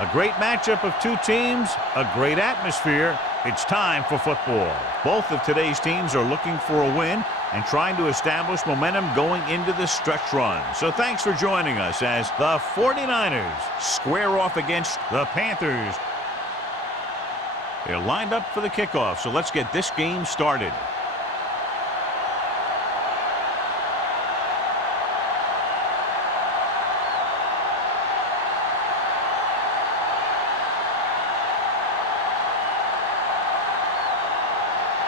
A great matchup of two teams, a great atmosphere. It's time for football. Both of today's teams are looking for a win and trying to establish momentum going into the stretch run. So thanks for joining us as the 49ers square off against the Panthers. They're lined up for the kickoff, so let's get this game started.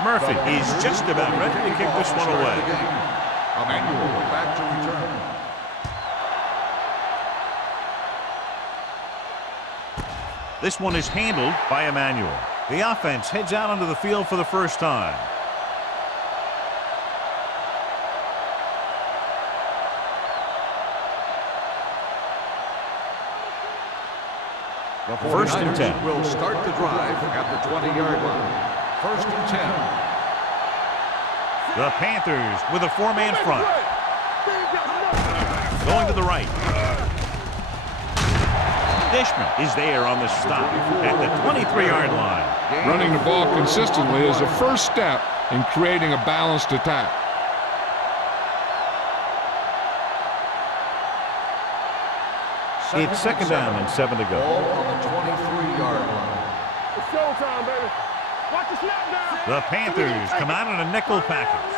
Murphy is just about ready to kick this one away. Emmanuel back to return. This one is handled by Emmanuel. The offense heads out onto the field for the first time. The First and 10. Will start the drive at the 20-yard line. First and 10. The Panthers with a four-man front. Going to the right. Dishman is there on the stop at the 23-yard line. Running the ball consistently is the first step in creating a balanced attack. It's second down and 7 to go. Ball on the 23-yard line. It's showtime, baby. Watch the snap down. The Panthers come out in a nickel package.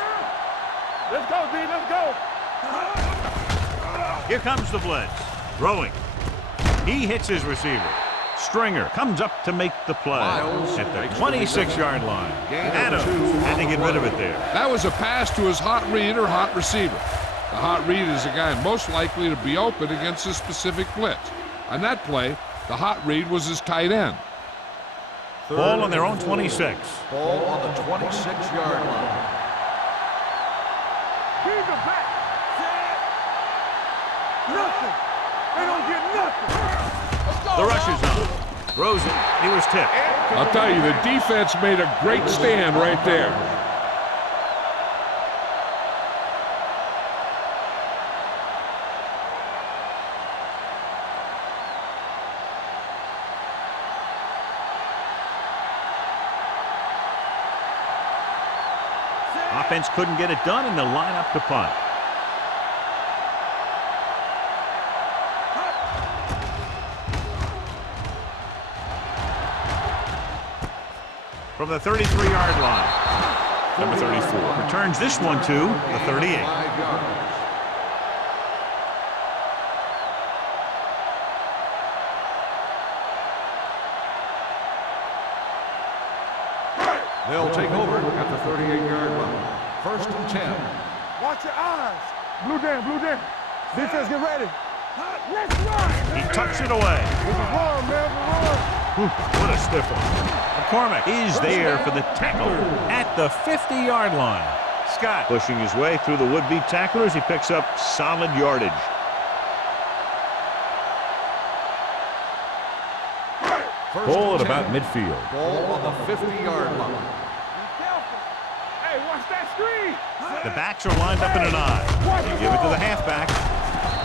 Let's go, D. Let's go. Here comes the blitz. Throwing. He hits his receiver. Stringer comes up to make the play at the 26-yard line. Adams had to get rid of it there. That was a pass to his hot read or hot receiver. The hot read is the guy most likely to be open against a specific blitz. On that play, the hot read was his tight end. Ball on their own 26. Ball on the 26-yard line. He's the back. Nothing. They don't get nothing. The rush is on. Throws it. He was tipped. I'll tell you, the defense made a great stand right there. Offense couldn't get it done, and they'll line up to punt. From the 33-yard line, number 34 returns this one to the 38. 5 yards. They'll take over at the 38-yard line. First and 10. Watch your eyes. Blue down, blue down. Defense, get ready. Let's run. He tucks it away. This is run, man. Run. What a stiff one. McCormick is there for the tackle at the 50-yard line. Scott pushing his way through the would-be tacklers. He picks up solid yardage. Ball at about midfield. Ball on the 50-yard line. Be careful. Hey, watch that screen. The backs are lined up in an eye. They give it to the halfback.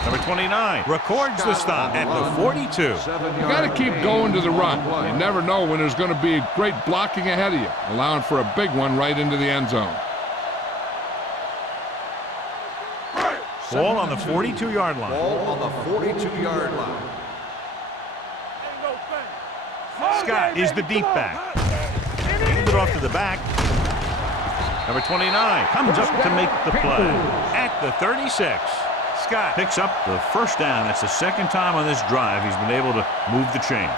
Number 29 records the stop at the 42. You got to keep going to the run. You never know when there's going to be great blocking ahead of you, allowing for a big one right into the end zone. Ball on the 42-yard line. Ball on the 42-yard line. Ain't no thing. Scott is the deep back. Hand it off to the back. Number 29 comes up to make the play at the 36. Scott picks up the first down. That's the second time on this drive he's been able to move the chains.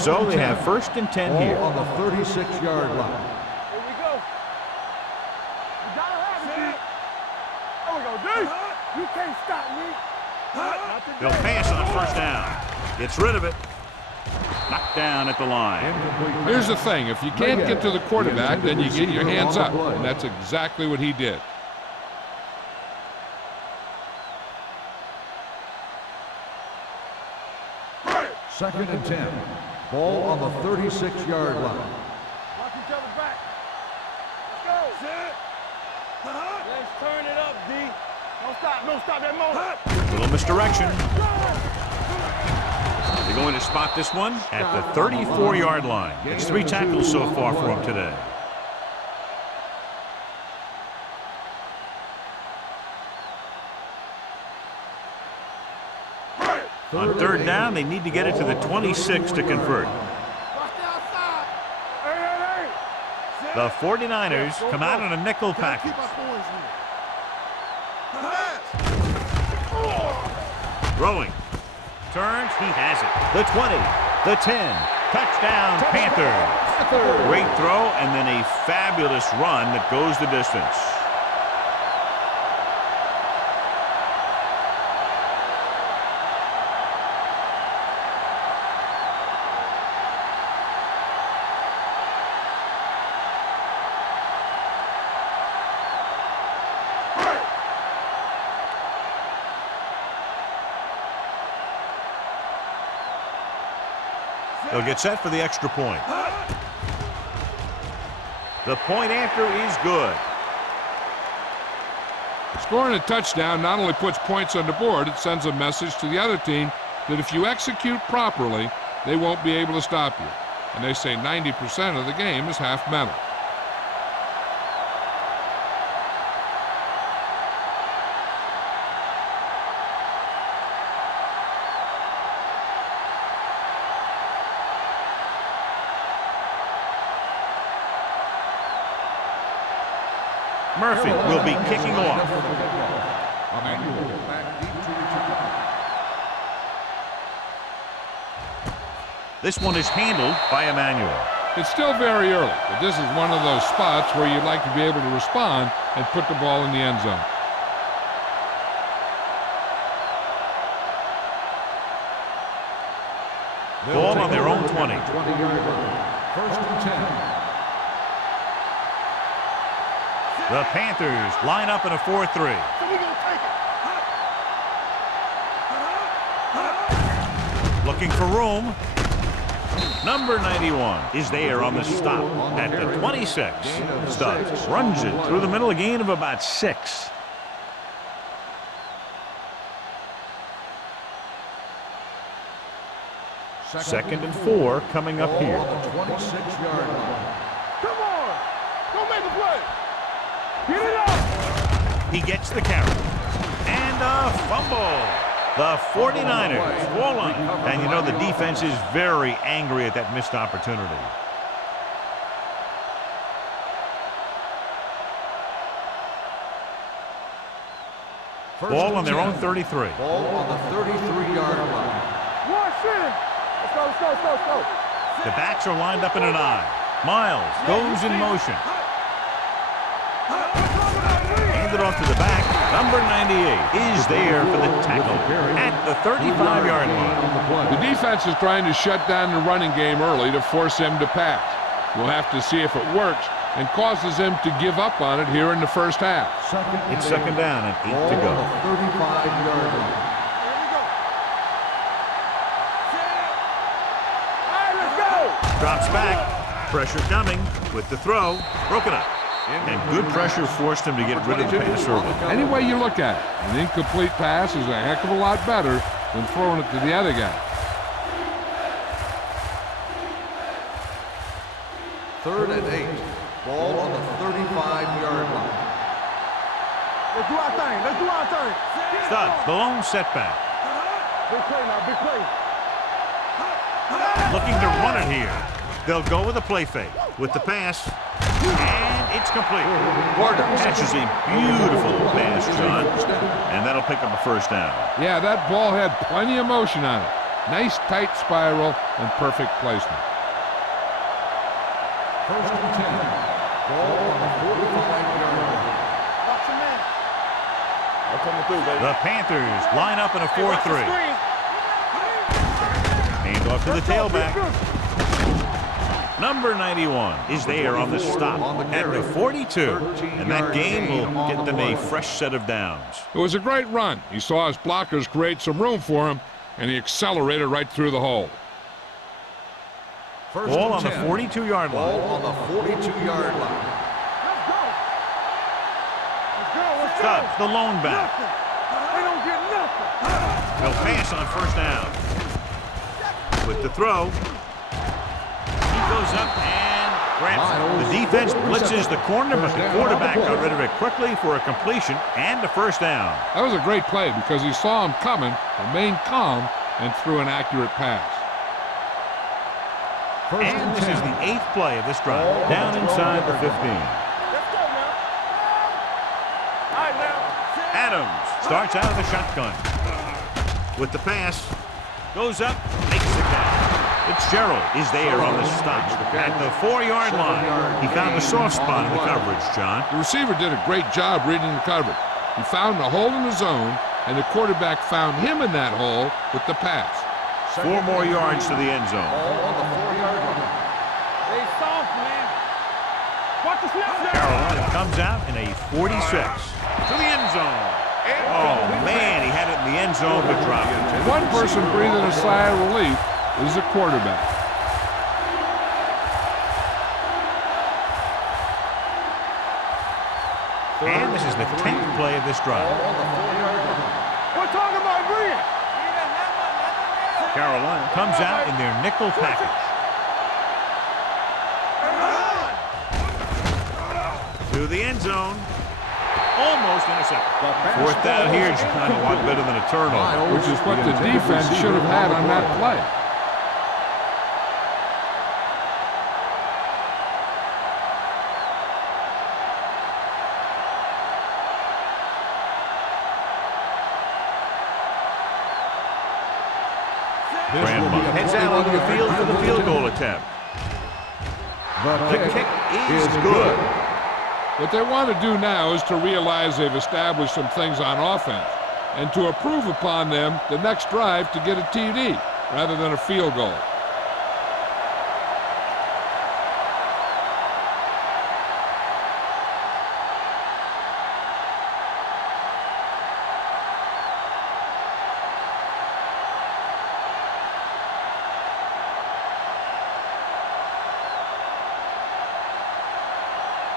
So they have first and 10 here. Ball on the 36-yard line. Here we go. You gotta have it, D. There we go, D. You can't stop me. They'll pass on first down. Gets rid of it. Knocked down at the line. Here's the thing. If you can't get to the quarterback, then you get your hands up. And that's exactly what he did. Second and 10. Ball on the 36-yard line. Watch each other's back. Let's go. Let's turn it up, D. Don't stop that motor. Little misdirection. They're going to spot this one at the 34-yard line. It's 3 tackles so far for him today. On 3rd down, they need to get it to the 26 to convert. The 49ers come out in a nickel package. Throwing. Turns. He has it. The 20. The 10. Touchdown, Panthers. Great throw and then a fabulous run that goes the distance. They'll get set for the extra point. The point after is good. Scoring a touchdown not only puts points on the board, it sends a message to the other team that if you execute properly, they won't be able to stop you. And they say 90% of the game is half mental. Murphy will be kicking off. This one is handled by Emmanuel. It's still very early, but this is one of those spots where you'd like to be able to respond and put the ball in the end zone. Ball on their own 20. 1st and 10. The Panthers line up in a 4-3. So we gonna take it. Looking for room. Number 91 is there on the stop at the 26. Stubbs runs it through the middle, a gain of about 6. Second and 4 coming up here. 26-yard line. Come on. Go make a play. Get it up. He gets the carry. And a fumble. The 49ers falling. And you know the defense is very angry at that missed opportunity. Ball on their own 33. Ball on the 33-yard line. Watch it. Let's go, let's go, let's go, let's go. The backs are lined up in an I. Miles goes in motion. Handed off to the back. Number 98 is there for the tackle at the 35-yard line. The defense is trying to shut down the running game early to force him to pass. We'll have to see if it works and causes him to give up on it here in the first half. It's second down and 8 to go. 35-yard line. Here we go. All right, let's go. Drops back. Pressure coming with the throw. Broken up. And good pressure forced him to get rid of the pass early. Any way you look at it, an incomplete pass is a heck of a lot better than throwing it to the other guy. 3rd and 8. Ball on the 35-yard line. Let's do our thing. Let's do our thing. Stubbs, the lone setback. Big play now, big play. Looking to run it here. They'll go with a play fake with the pass. And it's complete. Gordon catches a beautiful pass, John. And that'll pick up a first down. Yeah, that ball had plenty of motion on it. Nice tight spiral and perfect placement. 1st and 10. Ball on the 45-yard line. Watch your man. I'm coming through, baby. The Panthers line up in a 4-3. Hand off to the tailback. Number 91 is there on the stop at the 42. And that gain will get them a fresh set of downs. It was a great run. He saw his blockers create some room for him, and he accelerated right through the hole. Ball on the 42-yard line. Ball on the 42-yard line. Let's go. Let's go, let's Stubbs, the lone back. They don't get nothing. They'll pass on first down. With the throw. He goes up and grabs it. The defense blitzes the corner, but the quarterback got rid of it quickly for a completion and a first down. That was a great play because he saw him coming, remained calm, and threw an accurate pass. And this is the 8th play of this drive. Down inside the 15. Let's go now. All right, now. Adams starts out of the shotgun. With the pass. Goes up, makes the catch. Fitzgerald is there on the stop. At the 4-yard line. He found a soft spot in the coverage, John. The receiver did a great job reading the coverage. He found a hole in the zone, and the quarterback found him in that hole with the pass. 4 more yards to the end zone. On the 4-yard line. They soft, man. Watch the snap. Carolina comes out in a 46 to the end zone. Oh, man, he had it in the end zone but dropped it. One person breathing a sigh of relief is the quarterback. And this is the 10th play of this drive. We're talking about breathing. Carolina comes out in their nickel package. To the end zone. Almost intercepted. 4th down here, John, a lot better than a turnover. Which is what the defense should have had on that play. Grandma heads out onto the field for the field goal attempt. The kick is good. What they want to do now is to realize they've established some things on offense and to improve upon them the next drive to get a TD rather than a field goal.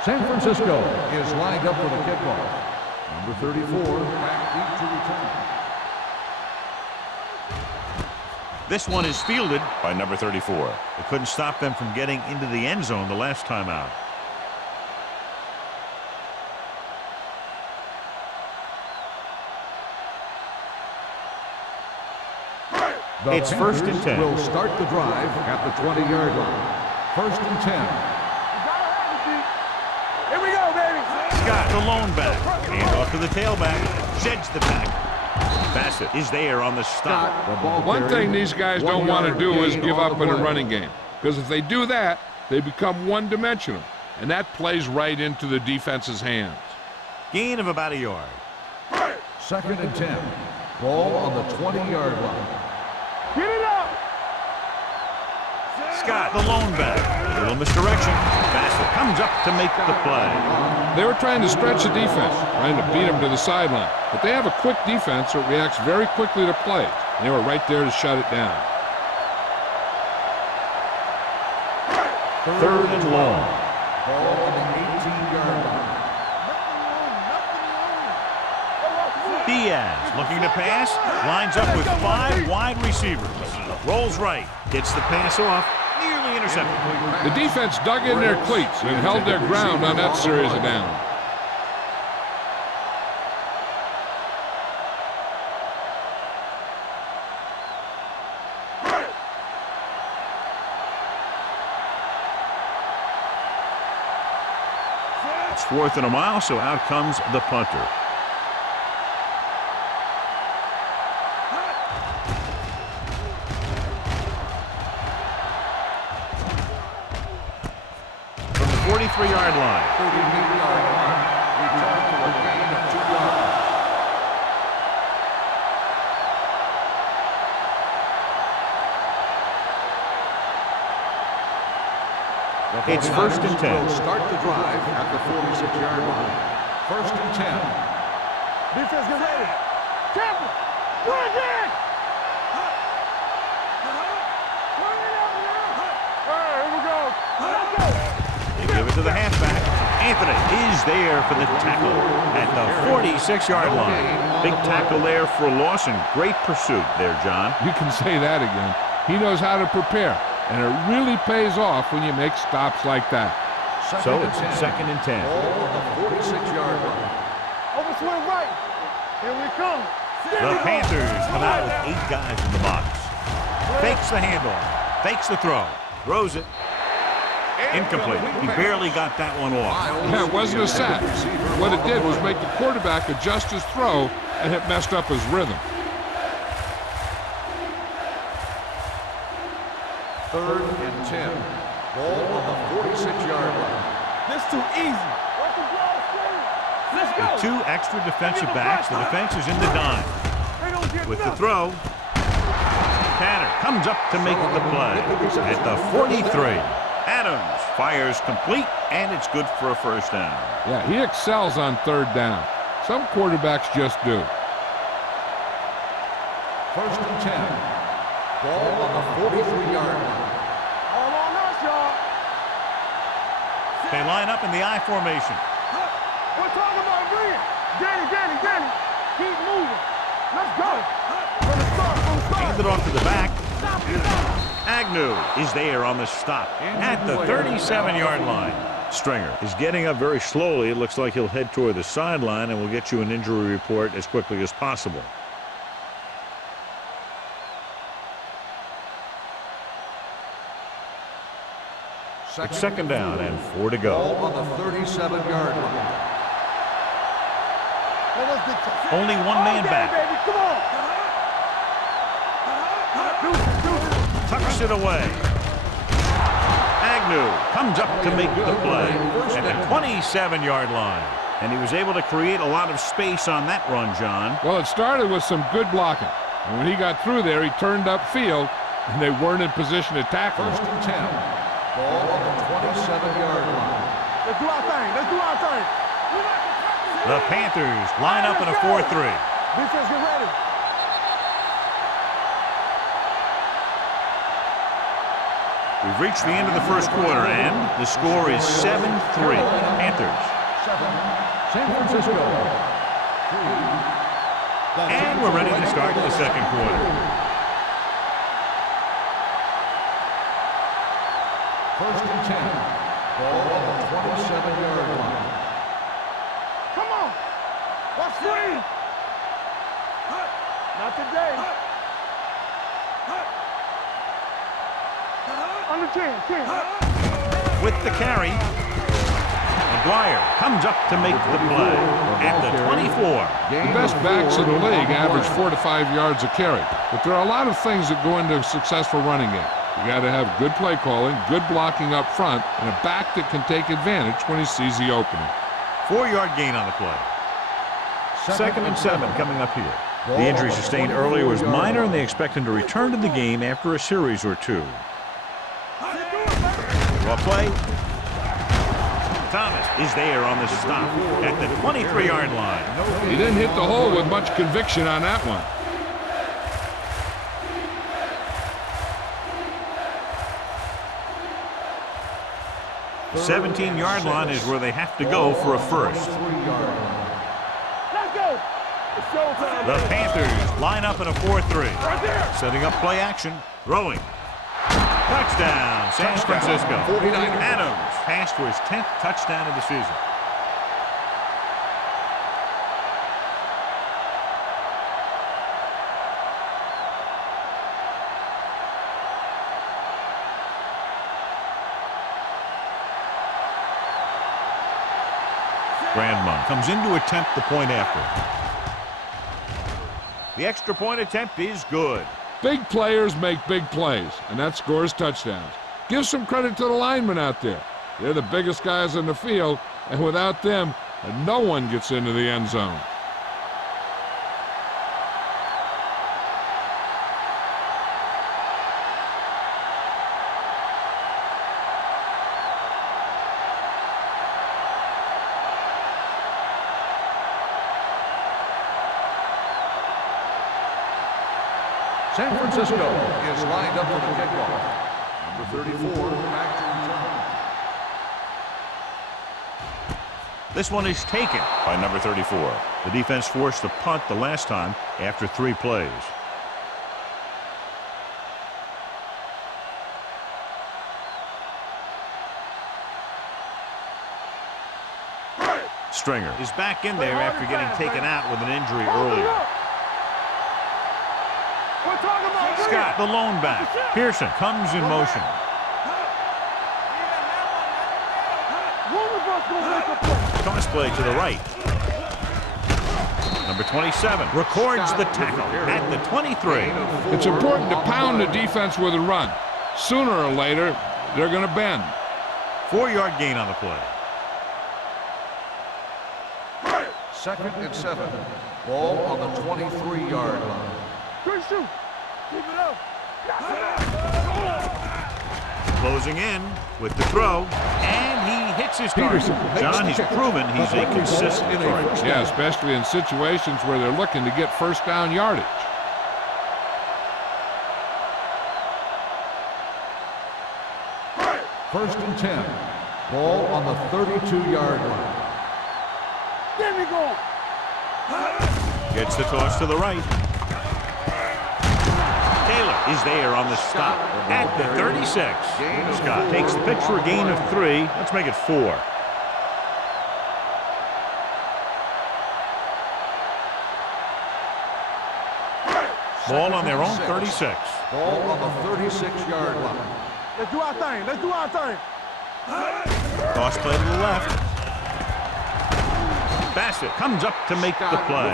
San Francisco is lined up for the kickoff. Number 34, back deep to return. This one is fielded by number 34. It couldn't stop them from getting into the end zone the last time out. It's 1st and 10. Will start the drive at the 20-yard line. 1st and 10. Here we go, baby. Scott, the lone back. Hand off to the tailback. Sheds the back. Bassett is there on the stop. One thing these guys don't want to do is give up in a running game. Because if they do that, they become one-dimensional. And that plays right into the defense's hands. Gain of about a yard. 2nd and 10. Ball on the 20-yard line. Get it up. Scott, the lone back. A little misdirection. Bassett comes up to make the play. They were trying to stretch the defense, trying to beat them to the sideline. But they have a quick defense that reacts very quickly to plays. They were right there to shut it down. 3rd and long. Ball on the 18-yard line. Diaz looking to pass. Lines up with 5 wide receivers. Rolls right. Gets the pass off. Nearly intercepted. The defense dug in their cleats and held their ground on that series of downs. It's 4th and a mile, so out comes the punter. From the 43-yard line. 38-yard line. Return for a gain of 2 yards. It's 1st and 10. Will start the drive at the 46-yard line. 1st and 10. Defense, get ready. Careful. Do it again. Turn it up now. All right, here we go. Let's go. They give it to the halfback. Anthony is there for the tackle at the 46-yard line. Big tackle there for a loss and great pursuit there, John. You can say that again. He knows how to prepare, and it really pays off when you make stops like that. So it's 2nd and 10. Ball on the 46-yard line. Overswing right. Here we come. The Panthers come out with 8 guys in the box. Fakes the handoff. Fakes the throw. Throws it. Incomplete. He barely got that one off. Yeah, it wasn't a sack. What it did was make the quarterback adjust his throw, and it messed up his rhythm. 3rd and 10. Ball on the 46-yard line. This too easy. Let's go. With 2 extra defensive backs, the defense is in the dime. With the throw, Tanner comes up to make the play at the 43. Adams fires complete, and it's good for a 1st down. Yeah, he excels on 3rd down. Some quarterbacks just do. 1st and 10. Ball on the 43-yard line. All on us, y'all. They line up in the I formation. We're talking about Green. Danny. Keep moving. Let's go. From the start. Handed off to the back. Agnew is there on the stop at the 37-yard line. Stringer is getting up very slowly. It looks like he'll head toward the sideline, and we'll get you an injury report as quickly as possible. It's 2nd down and 4 to go. Ball on the 37-yard line. Only 1 man back. Baby. Come on. Tucks it away. Agnew comes up to make the play at the 27-yard line. And he was able to create a lot of space on that run, John. Well, it started with some good blocking. And when he got through there, he turned upfield, and they weren't in position to tackle him. 1st and 10. Ball on the 27-yard line. Let's do our thing. The Panthers line up in a 4-3. Defense, get ready. We've reached the end of the 1st quarter, and the score is 7-3. Panthers. 7, San Francisco. 3. And we're ready to start the 2nd quarter. 1st and 10. Ball on the 27-yard line. Come on. What's free? Not today. Under 10. With the carry, McGuire comes up to make the play at the 24. The best backs in the league average 4 to 5 yards a carry. But there are a lot of things that go into a successful running game. You got to have good play calling, good blocking up front, and a back that can take advantage when he sees the opening. 4-yard gain on the play. 2nd and 7 coming up here. The injury sustained earlier was minor, and they expect him to return to the game after a series or 2. Draw play. Thomas is there on the stop at the 23-yard line. He didn't hit the hole with much conviction on that one. 17-yard line is where they have to go for a 1st. Let's go. It's showtime. The Panthers line up in a 4-3. Right there. Setting up play action. Throwing. Touchdown, San Francisco. 49ers. Adams passed for his 10th touchdown of the season. Grandma comes in to attempt the point after. The extra point attempt is good. Big players make big plays, and that scores touchdowns. Give some credit to the linemen out there. They're the biggest guys in the field, and without them, no one gets into the end zone. San Francisco is lined up for the kickoff. Number 34, back to return. This one is taken by number 34. The defense forced the punt the last time after 3 plays. Stringer is back in there after getting taken out with an injury earlier. Scott, the lone back. Pearson comes in motion. Toss play to the right. Number 27 records the tackle at the 23. It's important to pound the defense with a run. Sooner or later, they're going to bend. 4-yard gain on the play. 2nd and 7. Ball on the 23-yard line. Good shoot. Keep it up. Closing in with the throw, and he hits his target. John, he's proven he's a consistent target. Yeah, especially in situations where they're looking to get first down yardage. First and 10. Ball on the 32-yard line. Get me going. Gets the toss to the right. Taylor is there on the stop at the 36. Scott takes the pitch for a gain of 3. Let's make it 4. Ball on their own 36. Ball on the 36-yard line. Let's do our thing. Let's do our thing. Toss play to the left. Bassett comes up to make the play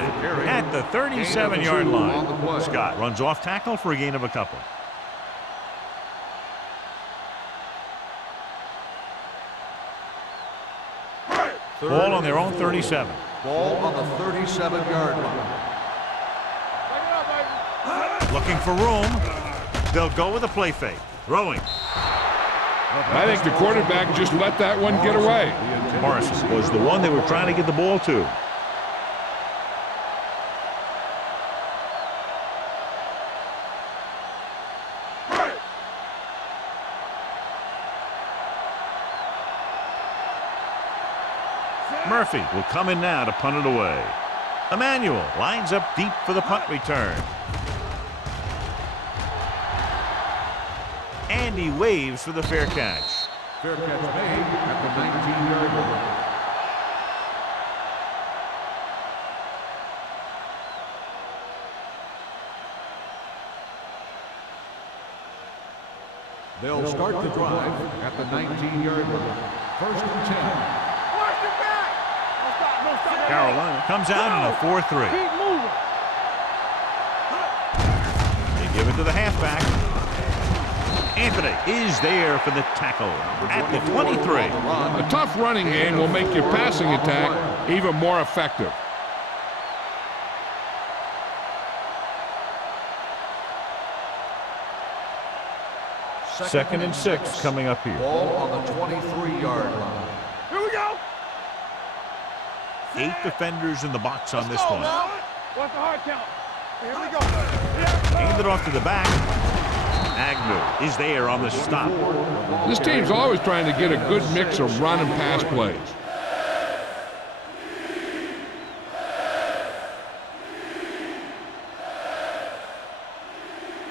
at the 37-yard line. Scott runs off tackle for a gain of a couple. Ball on their own 37. Ball on the 37-yard line. Looking for room. They'll go with a play fake. Throwing. I think the quarterback just let that one get away. Morrison was the one they were trying to get the ball to. Murphy will come in now to punt it away. Emmanuel lines up deep for the punt return. And he waves for the fair catch. Fair catch made at the 19-yard line. They'll start the drive at the 19-yard line. First and 10. Carolina comes out in a 4-3. They give it to the halfback. Anthony is there for the tackle at the 23. A tough running game will make your passing attack even more effective. Second and 6 coming up here. Ball on the 23-yard line. Here we go. 8 defenders in the box on this one. What's the hard count? Here we go. Hand it off to the back. Agnew is there on the stop. This team's always trying to get a good mix of run and pass plays.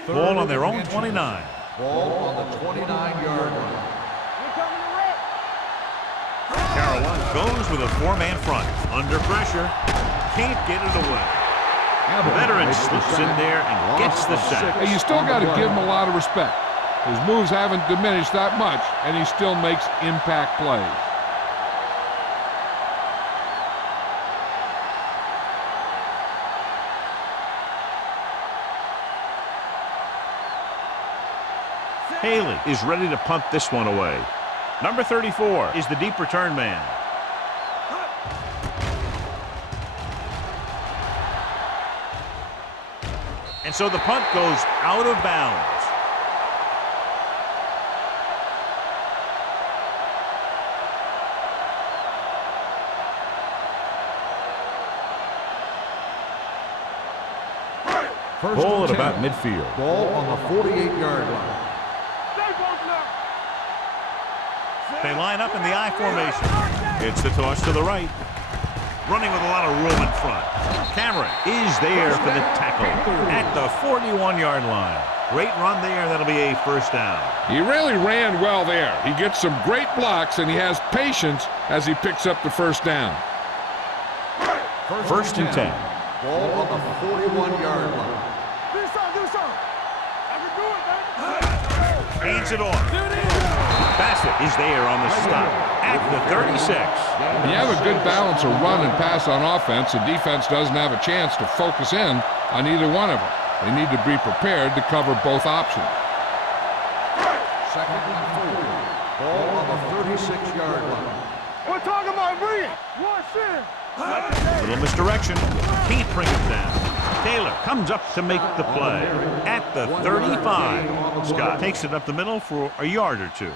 Ball on their own 29. Ball on the 29-yard line. Carolina goes with a 4-man front. Under pressure. Can't get it away. The veteran slips in there and gets the sack. Hey, you still got to give him a lot of respect. His moves haven't diminished that much, and he still makes impact plays. Haley is ready to punt this one away. Number 34 is the deep return man. And so the punt goes out of bounds. Ball at about midfield. Ball on the 48-yard line. They line up in the I formation. It's the toss to the right. Running with a lot of room in front. Cameron is there for the tackle at the 41-yard line. Great run there. That'll be a first down. He really ran well there. He gets some great blocks, and he has patience as he picks up the first down. First and 10. Ball on the 41-yard line. Do something. I can do it, man. Hands it off. Bassett is there on the stop at the 36. When you have a good balance of run and pass on offense, the defense doesn't have a chance to focus in on either one of them. They need to be prepared to cover both options. Second and 4. Ball on the 36-yard line. We're talking about bringing. Watch in. Little misdirection. Can't bring him down. Taylor comes up to make the play at the 35. Scott takes it up the middle for a yard or two.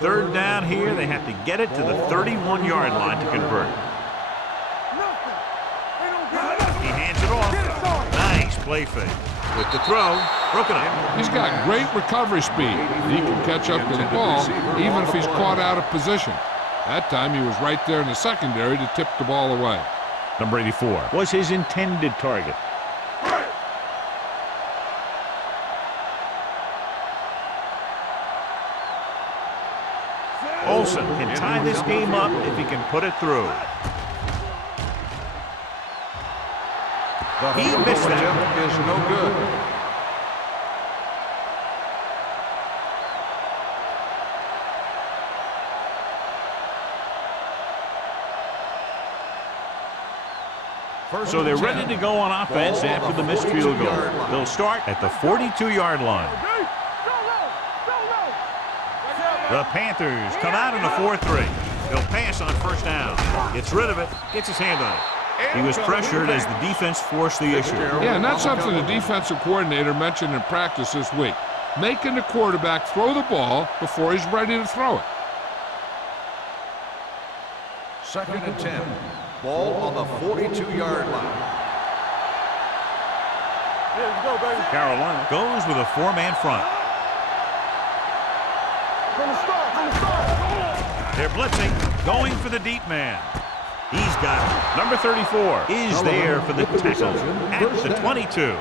Third down here. They have to get it to the 31-yard line to convert. He hands it off. Nice play fake. With the throw, broken up. He's got great recovery speed. He can catch up to the ball even if he's caught out of position. That time he was right there in the secondary to tip the ball away. Number 84 was his intended target. Olsen can tie this game up if he can put it through. He missed that. Is no good. So they're ready to go on offense after the missed field goal. They'll start at the 42-yard line. The Panthers come out in a 4-3. They'll pass on first down. Gets rid of it. Gets his hand on it. He was pressured as the defense forced the issue. Yeah, and that's something the defensive coordinator mentioned in practice this week. Making the quarterback throw the ball before he's ready to throw it. Second and 10. Ball on the 42-yard line. Carolina goes with a 4-man front. They're blitzing, going for the deep man. He's got it. Number 34 is there for the tackle at the 22. You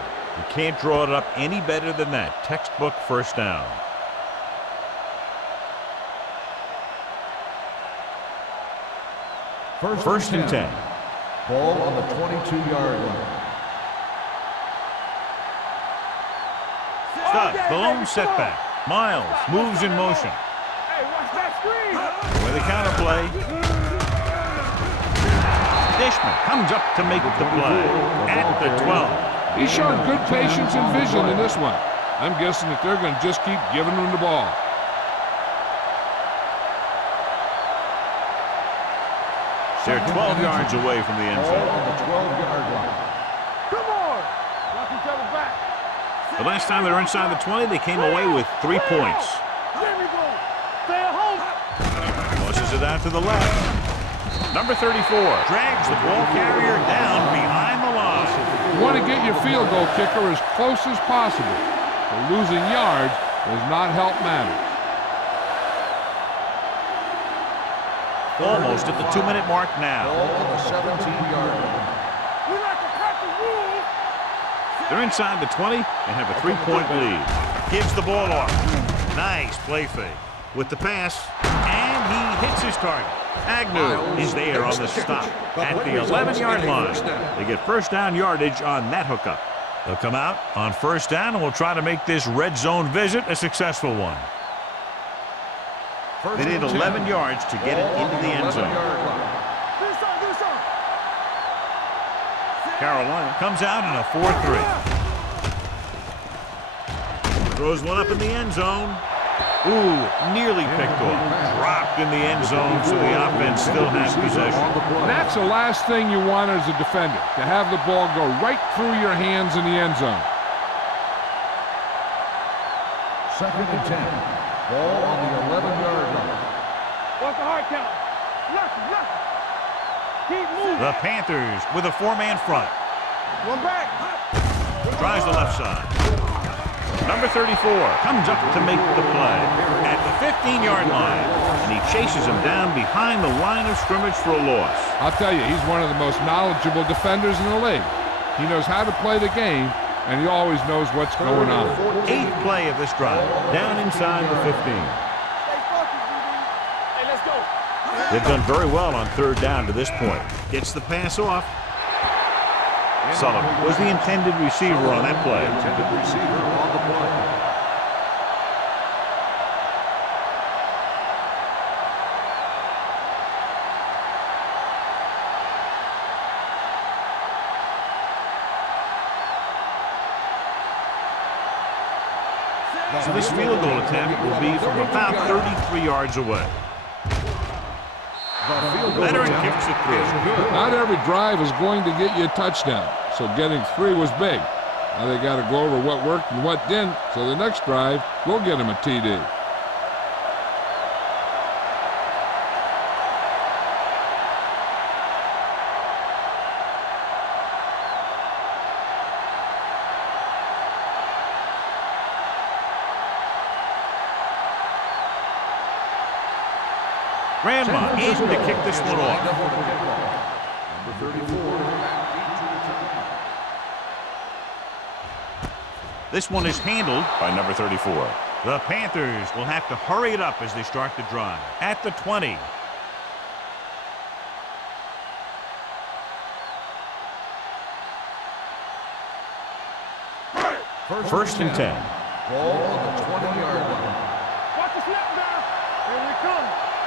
can't draw it up any better than that. Textbook first down. First and 10. Ball on the 22-yard line. Stuck, the lone setback. Miles moves in motion. Hey, watch that screen. With a counter play. Dishman comes up to make the play at the 12. He showed good patience and vision in this one. I'm guessing that they're going to just keep giving him the ball. They're 12 yards away from the end Ball zone. on the 12-yard line. Come on. Knock each other back. The last time they were inside the 20, they came away with 3 points. There we go. Stay at home. Tosses it out to the left. Number 34 drags the ball carrier down behind the line. You want to get your field goal kicker as close as possible. But losing yards does not help matters. Almost at the 2-minute mark now. Ball on the 17-yard line. We like to cut the rules. They're inside the 20 and have a 3-point lead. Gives the ball off. Nice play fake with the pass, and he hits his target. Agnew is there on the stop at the 11-yard line. They get first down yardage on that hookup. They'll come out on first down, and we'll try to make this red zone visit a successful one. They need 11 yards to get it into the end zone. Do something. Carolina comes out in a 4-3. Throws one up in the end zone. Ooh, nearly picked off. Dropped in the end zone, so the offense still has possession. And that's the last thing you want as a defender, to have the ball go right through your hands in the end zone. Second and 10. Ball on the 11-yard line. What's the hard count? Left. Keep moving. The Panthers with a 4-man front. One back. Tries the left side. Number 34 comes up to make the play at the 15-yard line, and he chases him down behind the line of scrimmage for a loss. I'll tell you, he's one of the most knowledgeable defenders in the league. He knows how to play the game, and he always knows what's going on. 8th play of this drive, down inside the 15. Hey, let's go. They've done very well on 3rd down to this point. Gets the pass off. Sullivan was the intended receiver on that play. Intended receiver on the play. So this field goal attempt will be from about 33 yards away. Veteran kicks it through. Not every drive is going to get you a touchdown, so getting 3 was big. Now they got to go over what worked and what didn't, so the next drive will get him a TD. Grandma aiming to kick this one off. Number 34. This one is handled by number 34. The Panthers will have to hurry it up as they start the drive. At the 20. First and 10. Ball on the 20-yard line. Watch the snap now. Here we come.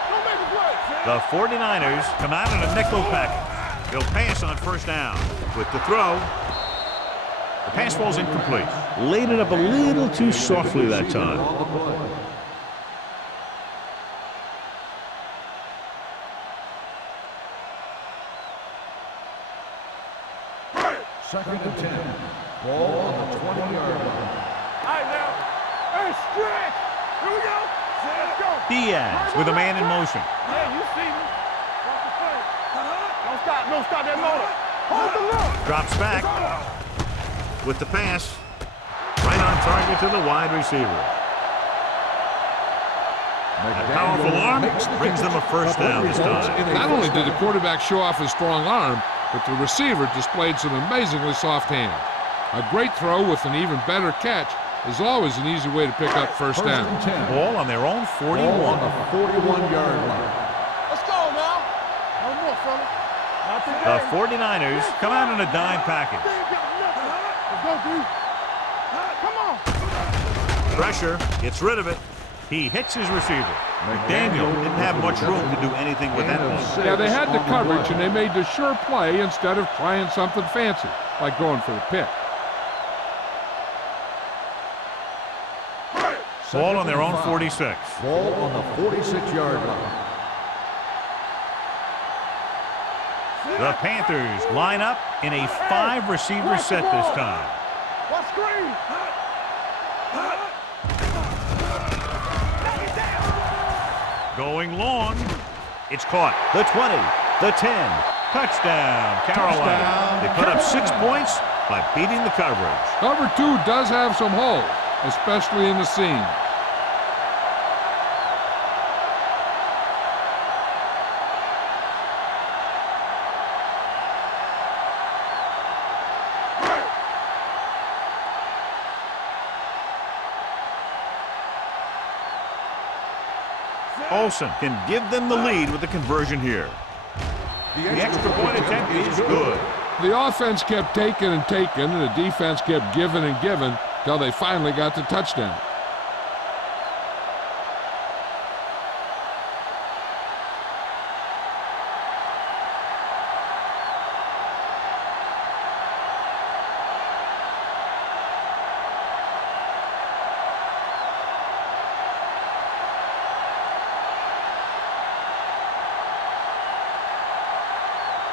Don't make a play. The 49ers come out in a nickel package. They'll pass on 1st down. With the throw, the pass falls incomplete. Laid it up a little too softly that time. On the play. Second and 10. Ball on the 20-yard line. All right, now. Hey, stretch. Here we go. Let's go. Diaz with a man in motion. Yeah, you see me. Watch the play. Don't stop. Don't stop that motor. Hold the look. Drops back with the pass. Right on target to the wide receiver. That powerful arm brings them a 1st down this time. Not only did the quarterback show off his strong arm, but the receiver displayed some amazingly soft hands. A great throw with an even better catch is always an easy way to pick up 1st down. First and 10. Ball on their own 41. Ball on the 41-yard line. Let's go now. No more, fella. Not today. The 49ers come out in a dime package. They ain't got nothing. Let's go, dude. Come on. Pressure, gets rid of it. He hits his receiver. McDaniel didn't have much room to do anything with that one. Yeah, they had the coverage, and they made the sure play instead of trying something fancy, like going for the pick. Ball on their own 46. Ball on the 46-yard line. The Panthers line up in a 5-receiver set this time. Watch screen. Going long. It's caught. The 20, the 10. Touchdown, Carolina. They put up 6 points by beating the coverage. Cover 2 does have some holes, especially in the seam. Olsen can give them the lead with the conversion here. The extra point attempt is good. The offense kept taking and taking, and the defense kept giving and giving till they finally got the touchdown.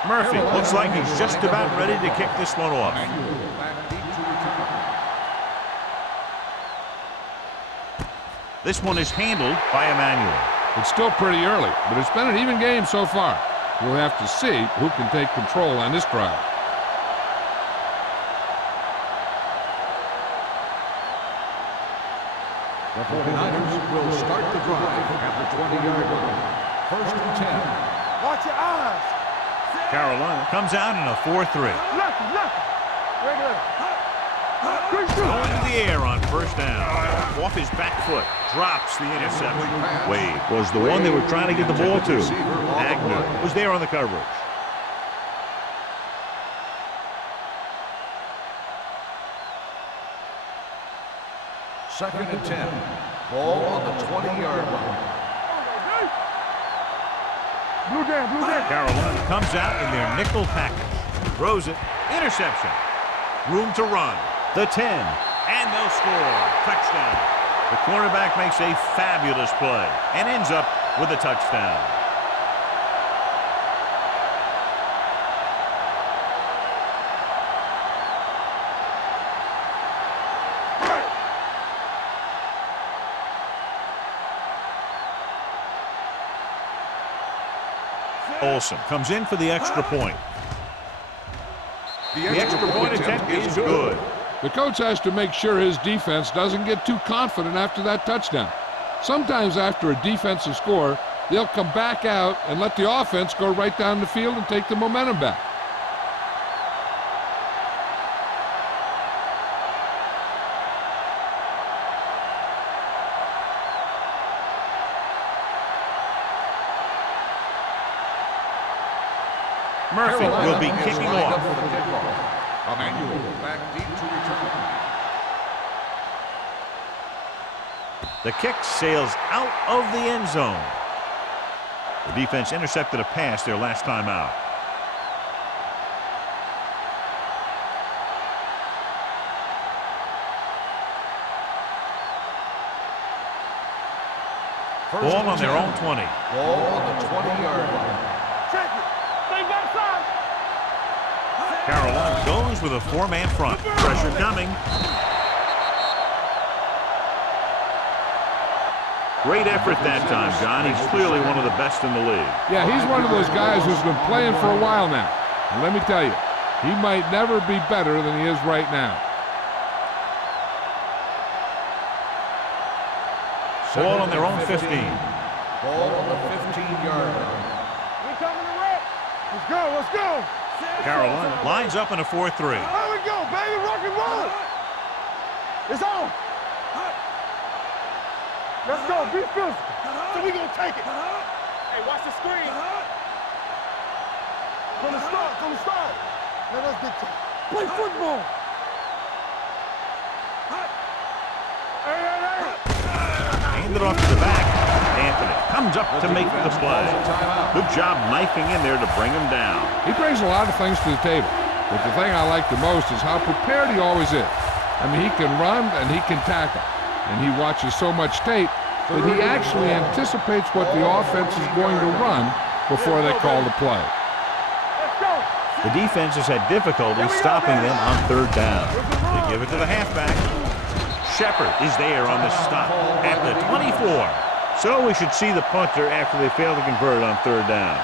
Murphy looks like he's just about ready to kick this one off. This one is handled by Emmanuel. It's still pretty early, but it's been an even game so far. We'll have to see who can take control on this drive. The 49ers will start the drive at the 20-yard line. First and 10. Watch your eyes. Carolina comes out in a 4-3. Left. Regular. Going to the air on first down. Off his back foot. Drops the interception. Wade was the one they were trying to get the ball to. Agnew was there on the coverage. Second and 10. Ball on the 20-yard line. Blue down. Carolina comes out in their nickel package. Throws it. Interception. Room to run. The 10. And they'll score. Touchdown. The cornerback makes a fabulous play and ends up with a touchdown. Olsen comes in for the extra point. The extra point attempt is good. The coach has to make sure his defense doesn't get too confident after that touchdown. Sometimes after a defensive score, they'll come back out and let the offense go right down the field and take the momentum back. Murphy will be kicking off. Emmanuel back deep to return. The kick sails out of the end zone. The defense intercepted a pass their last time out. Ball on their own 20. Ball on the 20-yard line. Check it. Stay backside. Carolina goes with a four-man front. Pressure coming. Great effort that time, John. He's clearly one of the best in the league. Yeah, he's one of those guys who's been playing for a while now. And let me tell you, he might never be better than he is right now. Ball on their own 15. Ball on the 15-yard line. We coming to wreck. Let's go. Carolina lines up in a 4-3. There we go, baby. Rock and roll. It's on. Let's go. Be physical. So we gonna take it. Hey, watch the screen. From the start. Let us get to play football. Hey. Hand it off to the back. Anthony comes up to make the play. Good job knifing in there to bring him down. He brings a lot of things to the table, but the thing I like the most is how prepared he always is. I mean, he can run and he can tackle, and he watches so much tape that he actually anticipates what the offense is going to run before they call the play. Let's go. The defense has had difficulty stopping them on third down. They give it to the halfback. Shepard is there on the stop at the 24. So we should see the punter after they fail to convert on third down.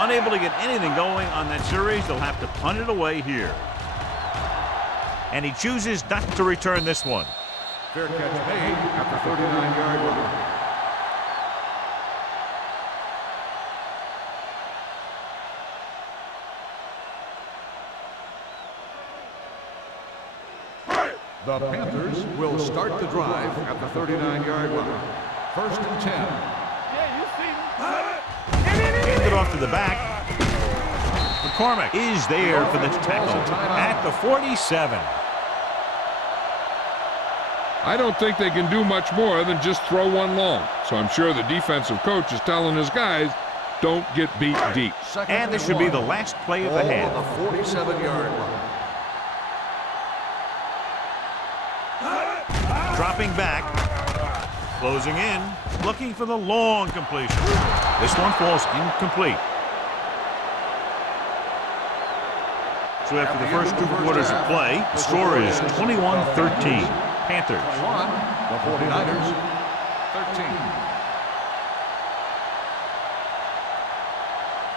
Unable to get anything going on that series, they'll have to punt it away here. And he chooses not to return this one. Fair catch made at the 39-yard line. The Panthers will start the drive at the 39-yard line. First and 10. Yeah, you see me. Hand it off to the back. McCormick is there for the tackle at the 47. I don't think they can do much more than just throw one long. So I'm sure the defensive coach is telling his guys, don't get beat deep. And this should be the last play of the half. On the 47-yard line. Dropping back. Closing in. Looking for the long completion. This one falls incomplete. So after the first two quarters of play, the score is 21-13. Panthers. The 49ers, 13.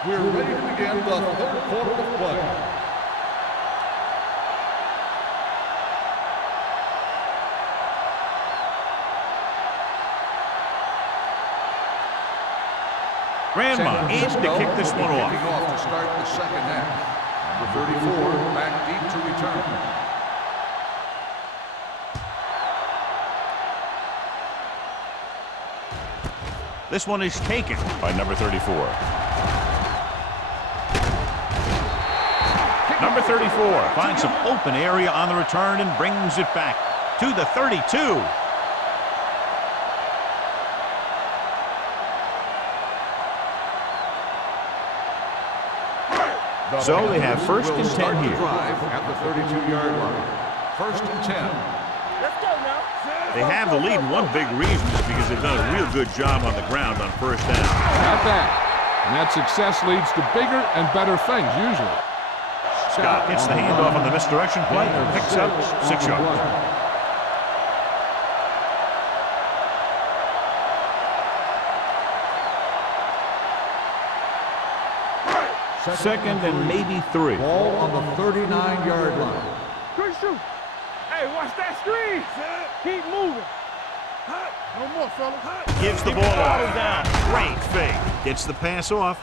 We're ready to begin the third quarter of play. Grandma in to kick this one off. Kicking off to start the second half. Number 34 back deep to return. This one is taken by number 34. Number 34 finds some open area on the return and brings it back to the 32. So they have first and 10 here. At the 32-yard line. First and 10. Let's go now. They have the lead, and one big reason is because they've done a real good job on the ground on first down. Not bad. And that success leads to bigger and better things, usually. Scott gets the handoff on the misdirection play and picks up 6 yards. Second and maybe 3. Ball on the 39-yard line. Good shoot. Hey, watch that screen. Keep moving. No more, fella. Gives the ball off. Great fake. Gets the pass off.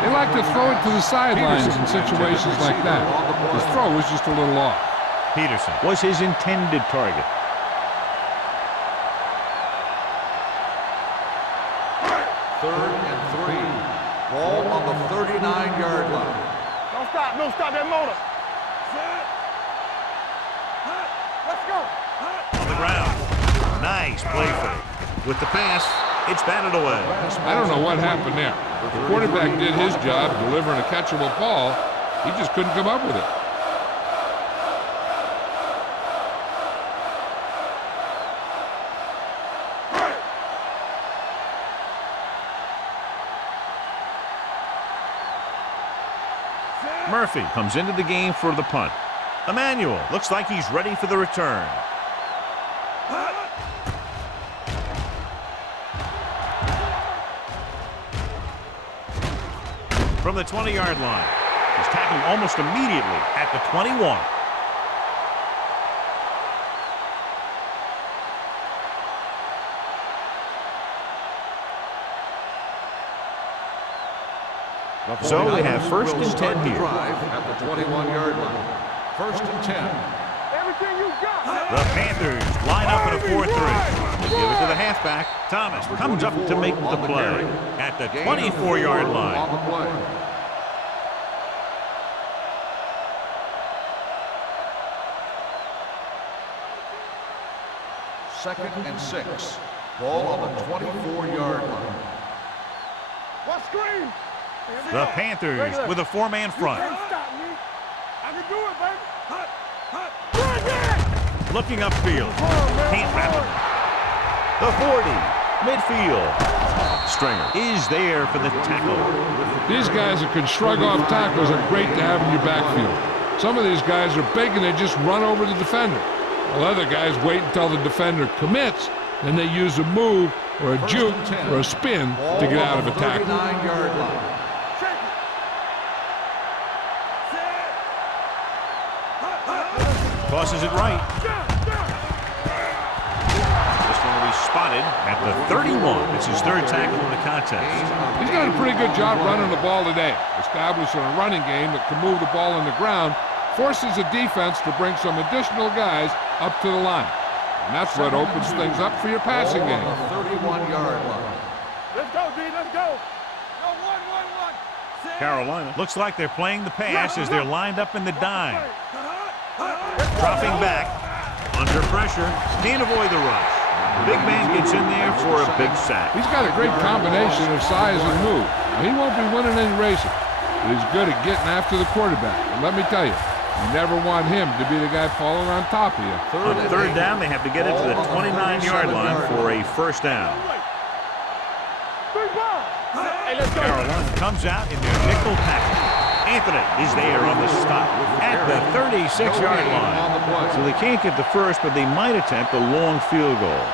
They like to throw it to the sidelines in situations like that. His throw was just a little off. Peterson was his intended target. Third and 3. Ball on the 39-yard line. Don't stop. Don't stop that motor. Let's go. On the ground. Nice play fake. With the pass, it's batted away. I don't know what happened there. The quarterback did his job delivering a catchable ball. He just couldn't come up with it. Murphy comes into the game for the punt. Emmanuel looks like he's ready for the return. From the 20-yard line. He's tackled almost immediately at the 21. So they have first and 10 here. At the 21-yard line. First and 10. Everything you got. The Panthers line up in a 4-3. They give it to the halfback. Thomas comes up to make the play at the 24-yard line. On the play. Second and 6. Ball on the 24-yard line. What screen? The Panthers with a 4-man front. Can't stop me. I can do it, baby. Run that! Looking upfield. Can't wrap it. The 40. Midfield. Stringer is there for the tackle. These guys that can shrug off tackles are great to have in your backfield. Some of these guys are big and they just run over the defender. While other guys wait until the defender commits, then they use a move or a juke or a spin to get out of a tackle. 39-yard line. Tosses it right. This one will be spotted at the 31. It's his third tackle in the contest. He's done a pretty good job running the ball today, establishing a running game that can move the ball on the ground, forces the defense to bring some additional guys up to the line. And that's what opens things up for your passing game. 31-yard line. Let's go, D. Let's go. No, 1. Carolina looks like they're playing the pass as they're lined up in the dime. Dropping back, under pressure, can't avoid the rush. The big man gets in there for a big sack. He's got a great combination of size and move. Now, he won't be winning any races, but he's good at getting after the quarterback. And let me tell you, you never want him to be the guy falling on top of you. On third down, they have to get it to the 29-yard line for a first down. Hey, let's go. Carolina comes out in their nickel package. Anthony is there on the stop at the 36-yard line. So they can't get the first, but they might attempt a long field goal.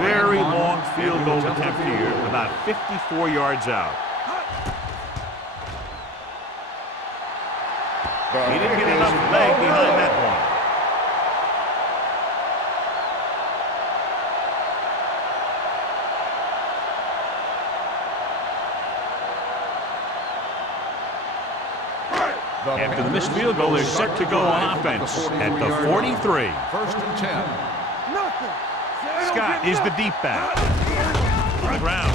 Very long field goal attempt here, about 54 yards out. He didn't get enough leg behind that one. After the missed field goal, they're set to go on offense at the 43. First and 10. Scott is the deep back. On the ground.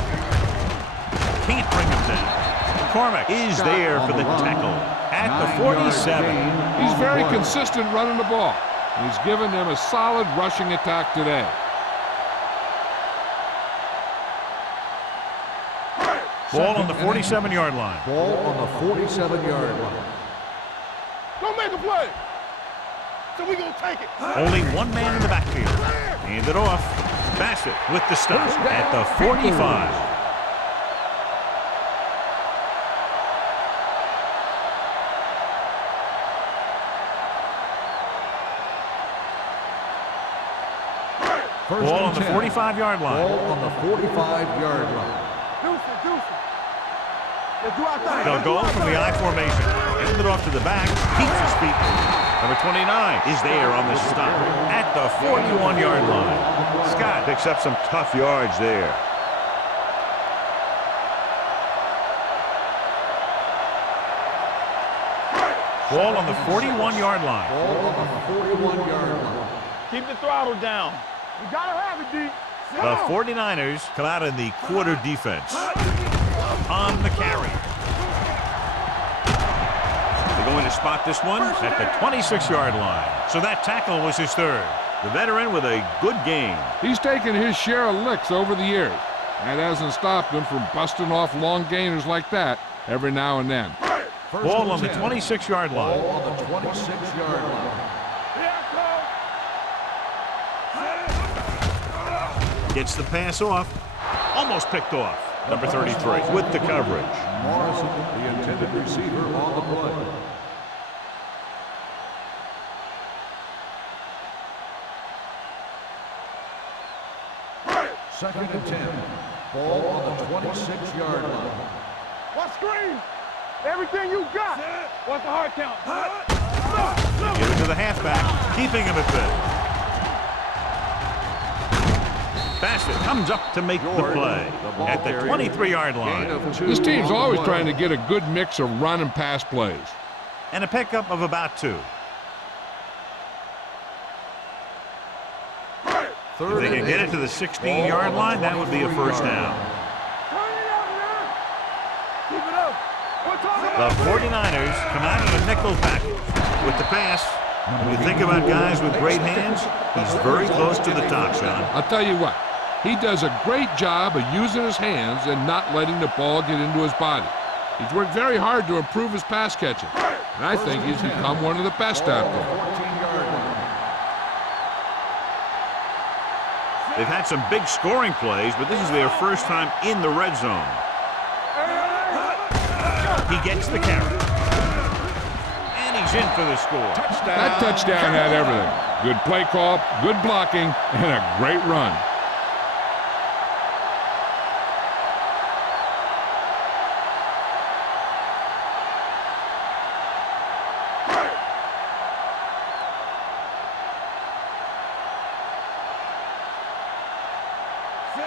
Can't bring him down. McCormick is there for the tackle at the 47. He's very consistent running the ball. He's given them a solid rushing attack today. Ball on the 47-yard line. Ball on the 47-yard line. Don't make a play. So we gonna take it. Only one man in the backfield. Hand it off. Bassett with the stop at the 45. Ball on the 45-yard line. Ball on the 45-yard line. Deuce. Let's do our thing. They'll go from the I formation. Hand it off to the back. Keeps his feet. Number 29 is there on the stop at the 41-yard line. Scott picks up some tough yards there. Ball on the 41-yard line. Ball on the 41-yard line. Keep the throttle down. We gotta have it, D. The 49ers come out in the quarter defense. On the carry. They're going to spot this one at the 26-yard line. So that tackle was his third. The veteran with a good game. He's taken his share of licks over the years. That hasn't stopped him from busting off long gainers like that every now and then. Ball on the 26-yard line. Ball on the 26-yard line. Gets the pass off. Almost picked off. Number 33 with the coverage. Morrison, the intended receiver, on the play. Second and 10. Ball on the 26-yard line. What screen? Everything you got. What's the hard count? Give it to the halfback, keeping him at bay. Bassett comes up to make the play at the 23-yard line. This team's always trying to get a good mix of run and pass plays. And a pickup of about 2. If they can get it to the 16-yard line, that would be a first down. The 49ers come out in a nickel package with the pass. When you think about guys with great hands, he's very close to the top, Sean. I'll tell you what, he does a great job of using his hands and not letting the ball get into his body. He's worked very hard to improve his pass catching, and I think he's become one of the best out there. They've had some big scoring plays, but this is their first time in the red zone. He gets the carry. And he's in for the score. That touchdown had everything. Good play call, good blocking, and a great run.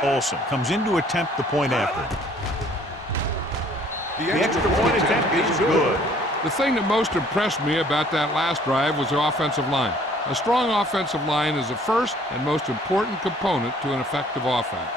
Olsen comes in to attempt the point after. The extra point attempt is good. The thing that most impressed me about that last drive was the offensive line. A strong offensive line is the first and most important component to an effective offense.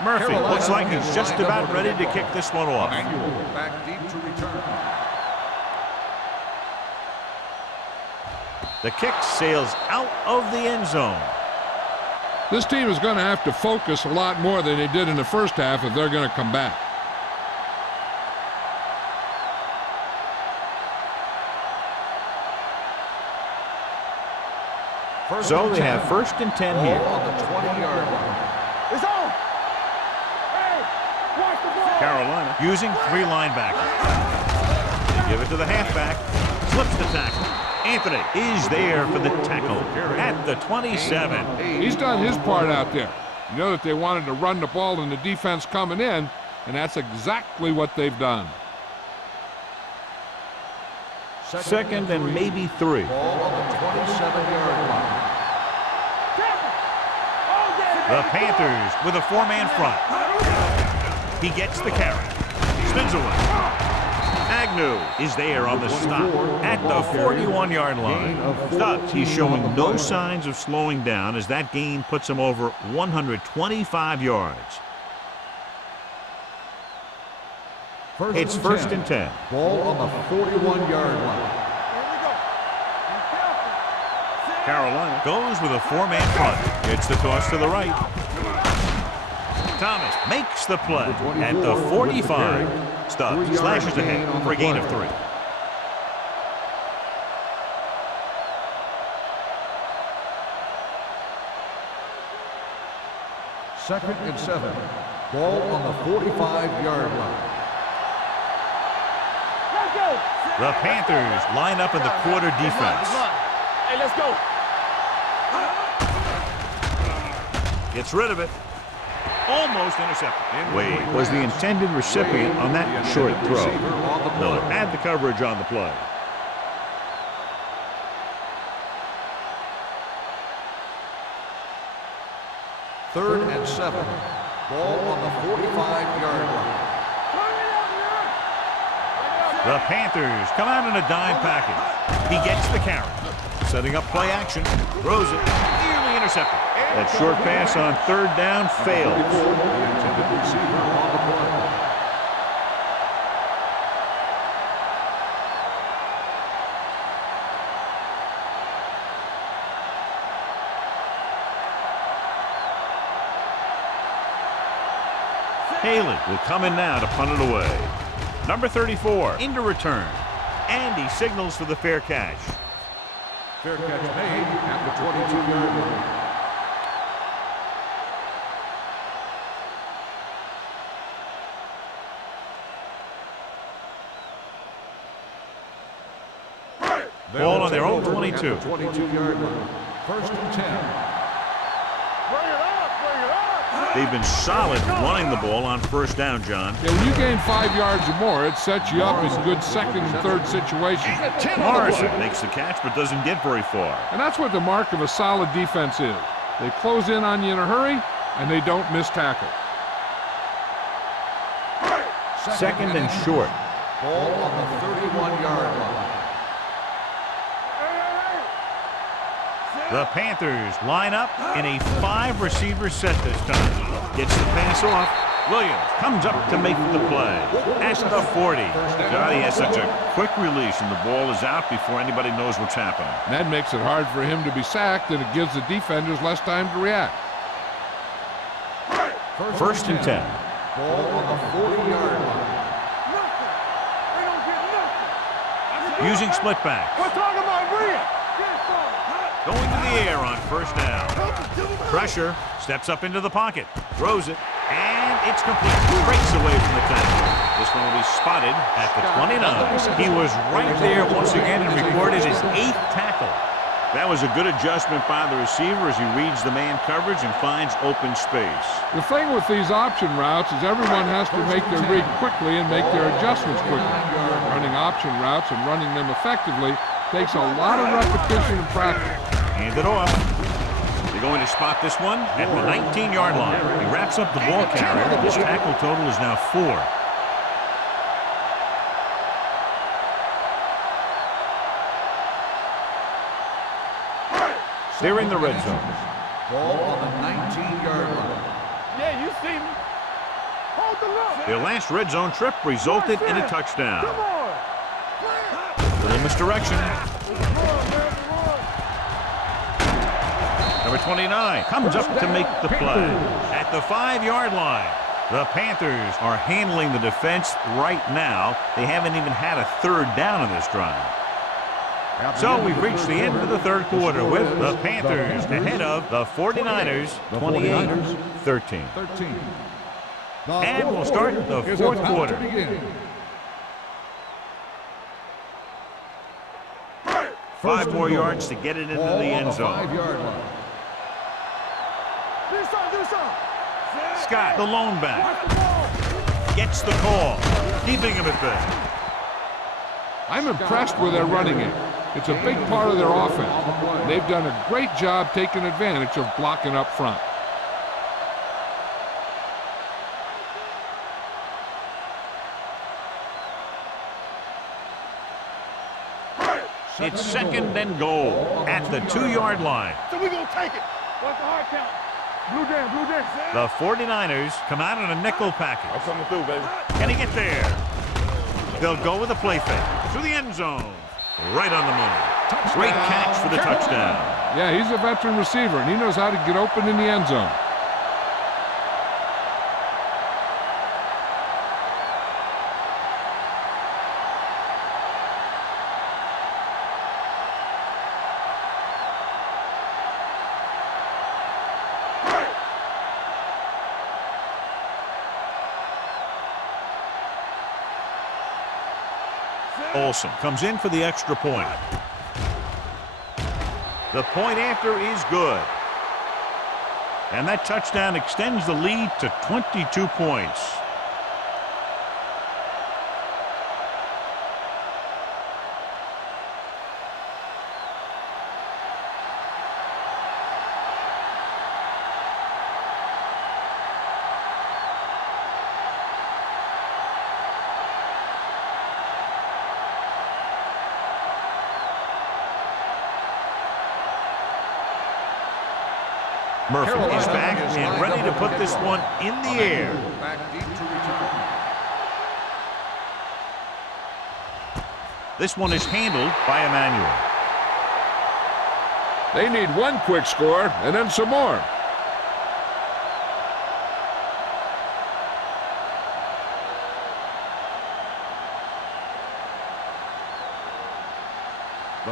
Murphy looks like he's just about ready to kick this one off. Back deep to return. The kick sails out of the end zone. This team is going to have to focus a lot more than they did in the first half if they're going to come back. So they have 1st and 10 here. On the 20-yard line. It's on. Hey, watch the ball. Carolina using 3 linebackers. They give it to the halfback. Slips the tackle. Anthony is there for the tackle at the 27. He's done his part out there. You know that they wanted to run the ball in the defense coming in, and that's exactly what they've done. 2nd and maybe 3. Ball on the 27-yard line. The Panthers with a 4-man front. He gets the carry. Spins away. Agnew is there on the stop at the 41-yard line. Stubbs, he's showing no signs of slowing down as that gain puts him over 125 yards. It's 1st and 10. Ball on the 41-yard line. Carolina goes with a 4-man front. Gets the toss to the right. Thomas makes the play at the 45. Stubbs slashes ahead for a gain of 3. Second and 7. Ball on the 45-yard line. The Panthers line up in the quarter defense. Hey, let's go. Gets rid of it. Almost intercepted. Wade was the intended recipient on that short throw. Miller had the coverage on the play. Third and 7. Ball on the 45-yard line. The Panthers come out in a dime package. He gets the carry. Setting up play action. Throws it. Nearly intercepted. That short pass on 3rd down fails. The intended receiver on the play. Haley will come in now to punt it away. Number 34 into return. And he signals for the fair catch. Fair catch made at the 22-yard line. Ball on their own 22. 22-yard line. 1st and 10. They've been solid running the ball on 1st down, John. Yeah, when you gain 5 yards or more, it sets you up in good 2nd and 3rd situations. Morrison makes the catch but doesn't get very far. And that's what the mark of a solid defense is. They close in on you in a hurry, and they don't miss tackle. 2nd and short. Ball on the 31-yard line. The Panthers line up in a 5-receiver set this time. Gets the pass off. Williams comes up to make the play at the 40. God, he has such a quick release, and the ball is out before anybody knows what's happening. And that makes it hard for him to be sacked, and it gives the defenders less time to react. 1st and 10. Ball on the 40-yard line. Using split back. We're talking about Bria. Going to the air on 1st down. Pressure, steps up into the pocket, throws it, and it's complete. Breaks away from the tackle. This one will be spotted at the 29. He was right there once again and recorded his 8th tackle. That was a good adjustment by the receiver as he reads the man coverage and finds open space. The thing with these option routes is everyone has to make their read quickly and make their adjustments quickly. Running option routes and running them effectively takes a lot of repetition and practice. Hand it off. They're going to spot this one at the 19-yard line. He wraps up the ball carrier. His tackle total is now 4. They're in the red zone. Ball on the 19-yard line. Yeah, you see me. Hold the look. Their last red zone trip resulted in a touchdown. Come on. Little misdirection. Number 29 comes up to make the play at the 5-yard line. The Panthers are handling the defense right now. They haven't even had a 3rd down in this drive. So we've reached the end of the third quarter with the Panthers ahead of the 49ers 28-13. And we'll start the fourth quarter. 5 more yards to get it into the end zone. 5-yard line. Scott, the lone back, gets the call, keeping him at bay. I'm impressed with their running game. It's a big part of their offense. They've done a great job taking advantage of blocking up front. It's second and goal at the 2-yard line. So we're going to take it. What's the hard count? Blue down, blue down. The 49ers come out in a nickel package. I'm coming through, baby. Can he get there? They'll go with a play fake to the end zone. Right on the money. Great catch for the touchdown. Yeah, he's a veteran receiver, and he knows how to get open in the end zone. Olsen comes in for the extra point. The point after is good. And that touchdown extends the lead to 22 points. Murphy is back and ready to put this one in the air. This one is handled by Emmanuel. They need one quick score and then some more.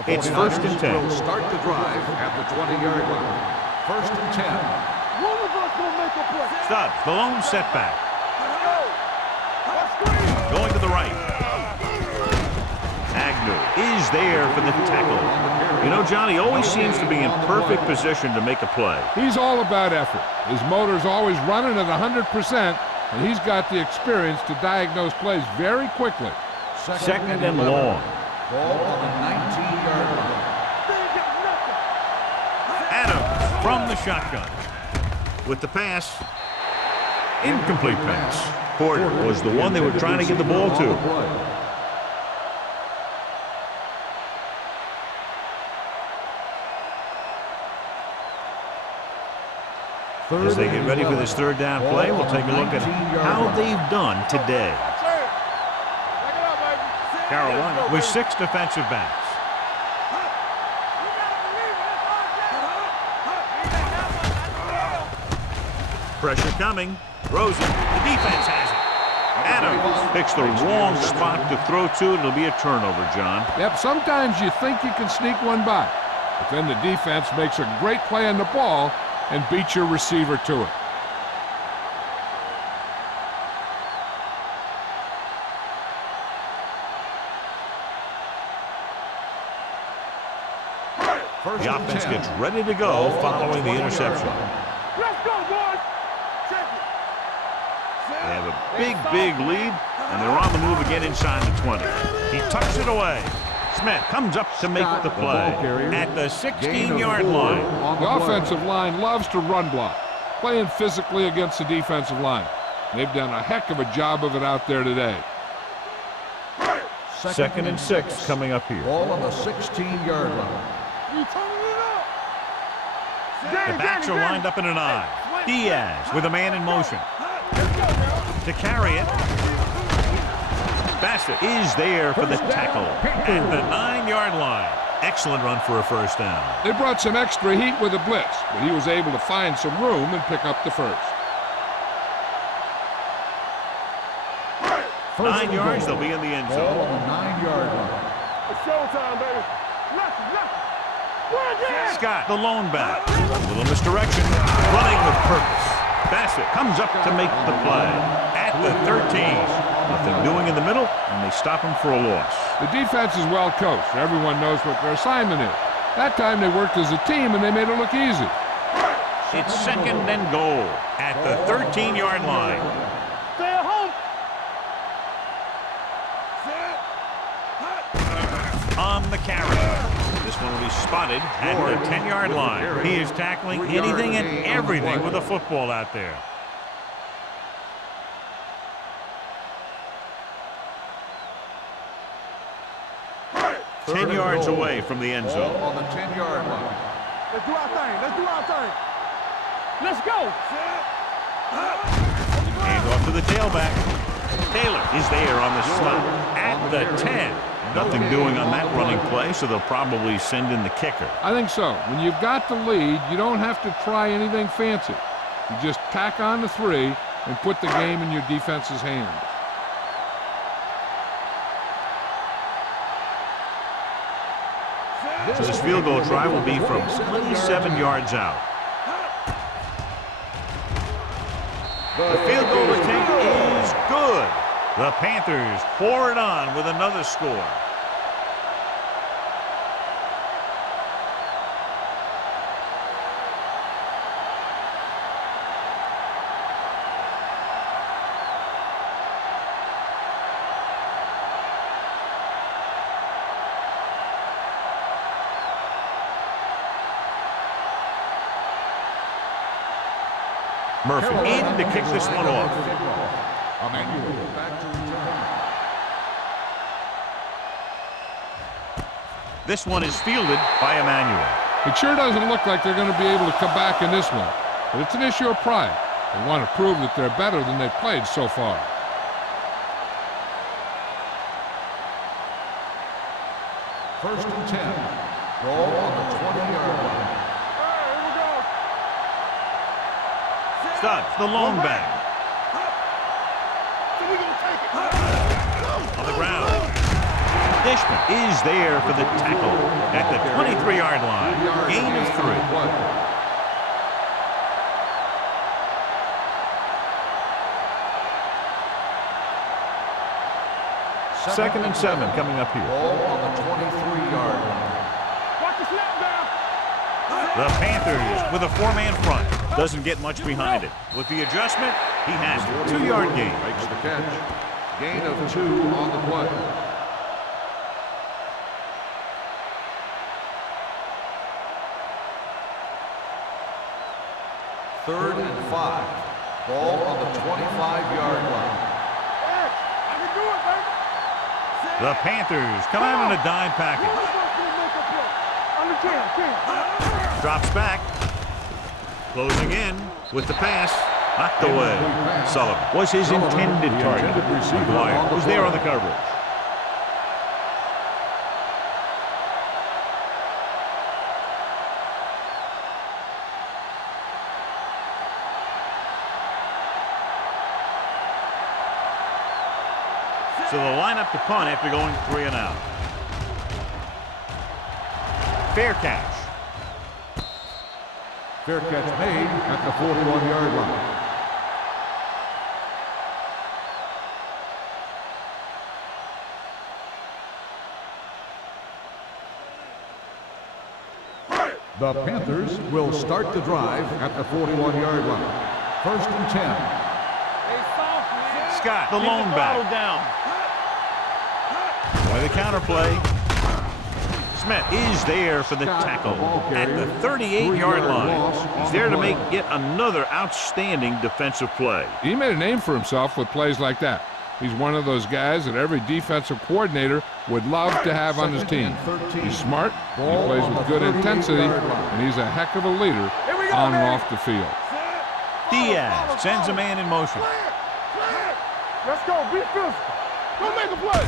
It's first and 10. Will start the drive at the 20-yard line. First and 10. One of us will make a play. Stubbs, the lone setback. Going to the right. Agnew is there for the tackle. You know, John, he always seems to be in perfect position to make a play. He's all about effort. His motor's always running at 100%, and he's got the experience to diagnose plays very quickly. Second and long. Ball on the 19-yard line. Adams from the shotgun. With the pass. Incomplete pass. Porter was the one they were trying to get the ball to. As they get ready for this third down play, we'll take a look at how they've done today. Carolina with 6 defensive backs. Pressure coming. Rosen, the defense has it. Adams picks the wrong spot to throw to. It'll be a turnover, John. Yep, sometimes you think you can sneak one by, but then the defense makes a great play on the ball and beats your receiver to it. The offense gets ready to go following the interception. Let's go, boys. Check it. They have a big lead, and they're on the move again inside the 20. He tucks it away. Smith comes up to make the play at the 16-yard line. The offensive line loves to run block, playing physically against the defensive line. They've done a heck of a job of it out there today. Second and 6 coming up here. Ball on the 16-yard line. You turning it up. The backs are lined up in an I. Diaz with a man in motion. To carry it. Bassett is there for the tackle at the 9-yard line. Excellent run for a first down. They brought some extra heat with a blitz, but he was able to find some room and pick up the first. 9 yards, they'll be in the end zone. Ball on the 9-yard line. It's showtime, baby. Scott, the lone back. A little misdirection. Running with purpose. Bassett comes up to make the play. At the 13. Nothing doing in the middle, and they stop him for a loss. The defense is well coached. Everyone knows what their assignment is. That time they worked as a team, and they made it look easy. It's second and goal at the 13-yard line. Stay at home. On the carry. This one will be spotted at the 10-yard line. He is tackling anything and everything with a football out there. Third 10 and yards goal. away from the end zone. Ball on the 10-yard line. Let's do our thing. Let's do our thing. Let's go. Hand off to the tailback. Taylor is there on the stop at the 10. Nothing doing on that running play, so they'll probably send in the kicker. I think so. When you've got the lead, you don't have to try anything fancy. You just tack on the 3 and put the game in your defense's hands. So this field goal try will be from 27 yards out. The field goal attempt is good. The Panthers pour it on with another score. Murphy in to kick this one off. Emmanuel back to return. This one is fielded by Emmanuel. It sure doesn't look like they're going to be able to come back in this one, but it's an issue of pride. They want to prove that they're better than they've played so far. First and 10. Ball on the 20-yard line. Stubbs, the lone back. On the ground. Dishman is there for the tackle at the 23-yard line. Gain of 3. Second and 7 coming up here. Ball on the 23-yard line. Watch the snap down. The Panthers with a 4-man front. Doesn't get much behind it. With the adjustment, he has a 2-yard gain. Makes the catch. Gain of 2 on the play. Third and 5. Ball on the 25-yard line. I can do it, baby. The Panthers come out in a dime package. On the 10. Drops back. Closing in with the pass. Knocked away. Sullivan was his intended target. McGuire was there on the coverage. So they'll line up to punt after going 3 and out. Fair catch. Fair catch made at the 41-yard line. The Panthers will start the drive at the 41-yard line. First and 10. Scott, the lone back. By the counterplay. Smith is there for the tackle at the 38-yard line. He's there to make yet another outstanding defensive play. He made a name for himself with plays like that. He's one of those guys that every defensive coordinator would love to have on his team. He's smart, he plays with good intensity, and he's a heck of a leader on and off the field. Diaz sends a man in motion. Let's go. Be physical. Go make a play.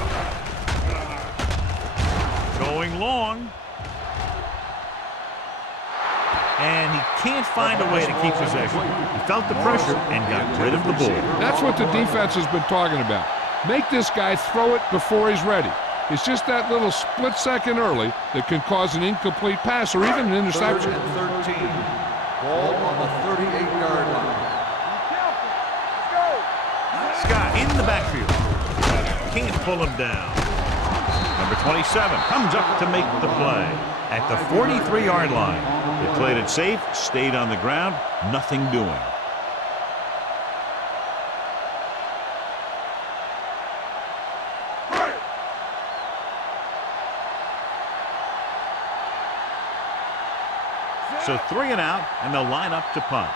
Going long. And he can't find a way to keep possession. He felt the pressure and got rid of the ball. That's what the defense has been talking about. Make this guy throw it before he's ready. It's just that little split second early that can cause an incomplete pass or even an interception. 3rd and 13. Ball on the 38-yard line. Scott in the backfield. Can't pull him down. Number 27 comes up to make the play. At the 43-yard line. They played it safe, stayed on the ground, nothing doing. So 3 and out, and they'll line up to punt.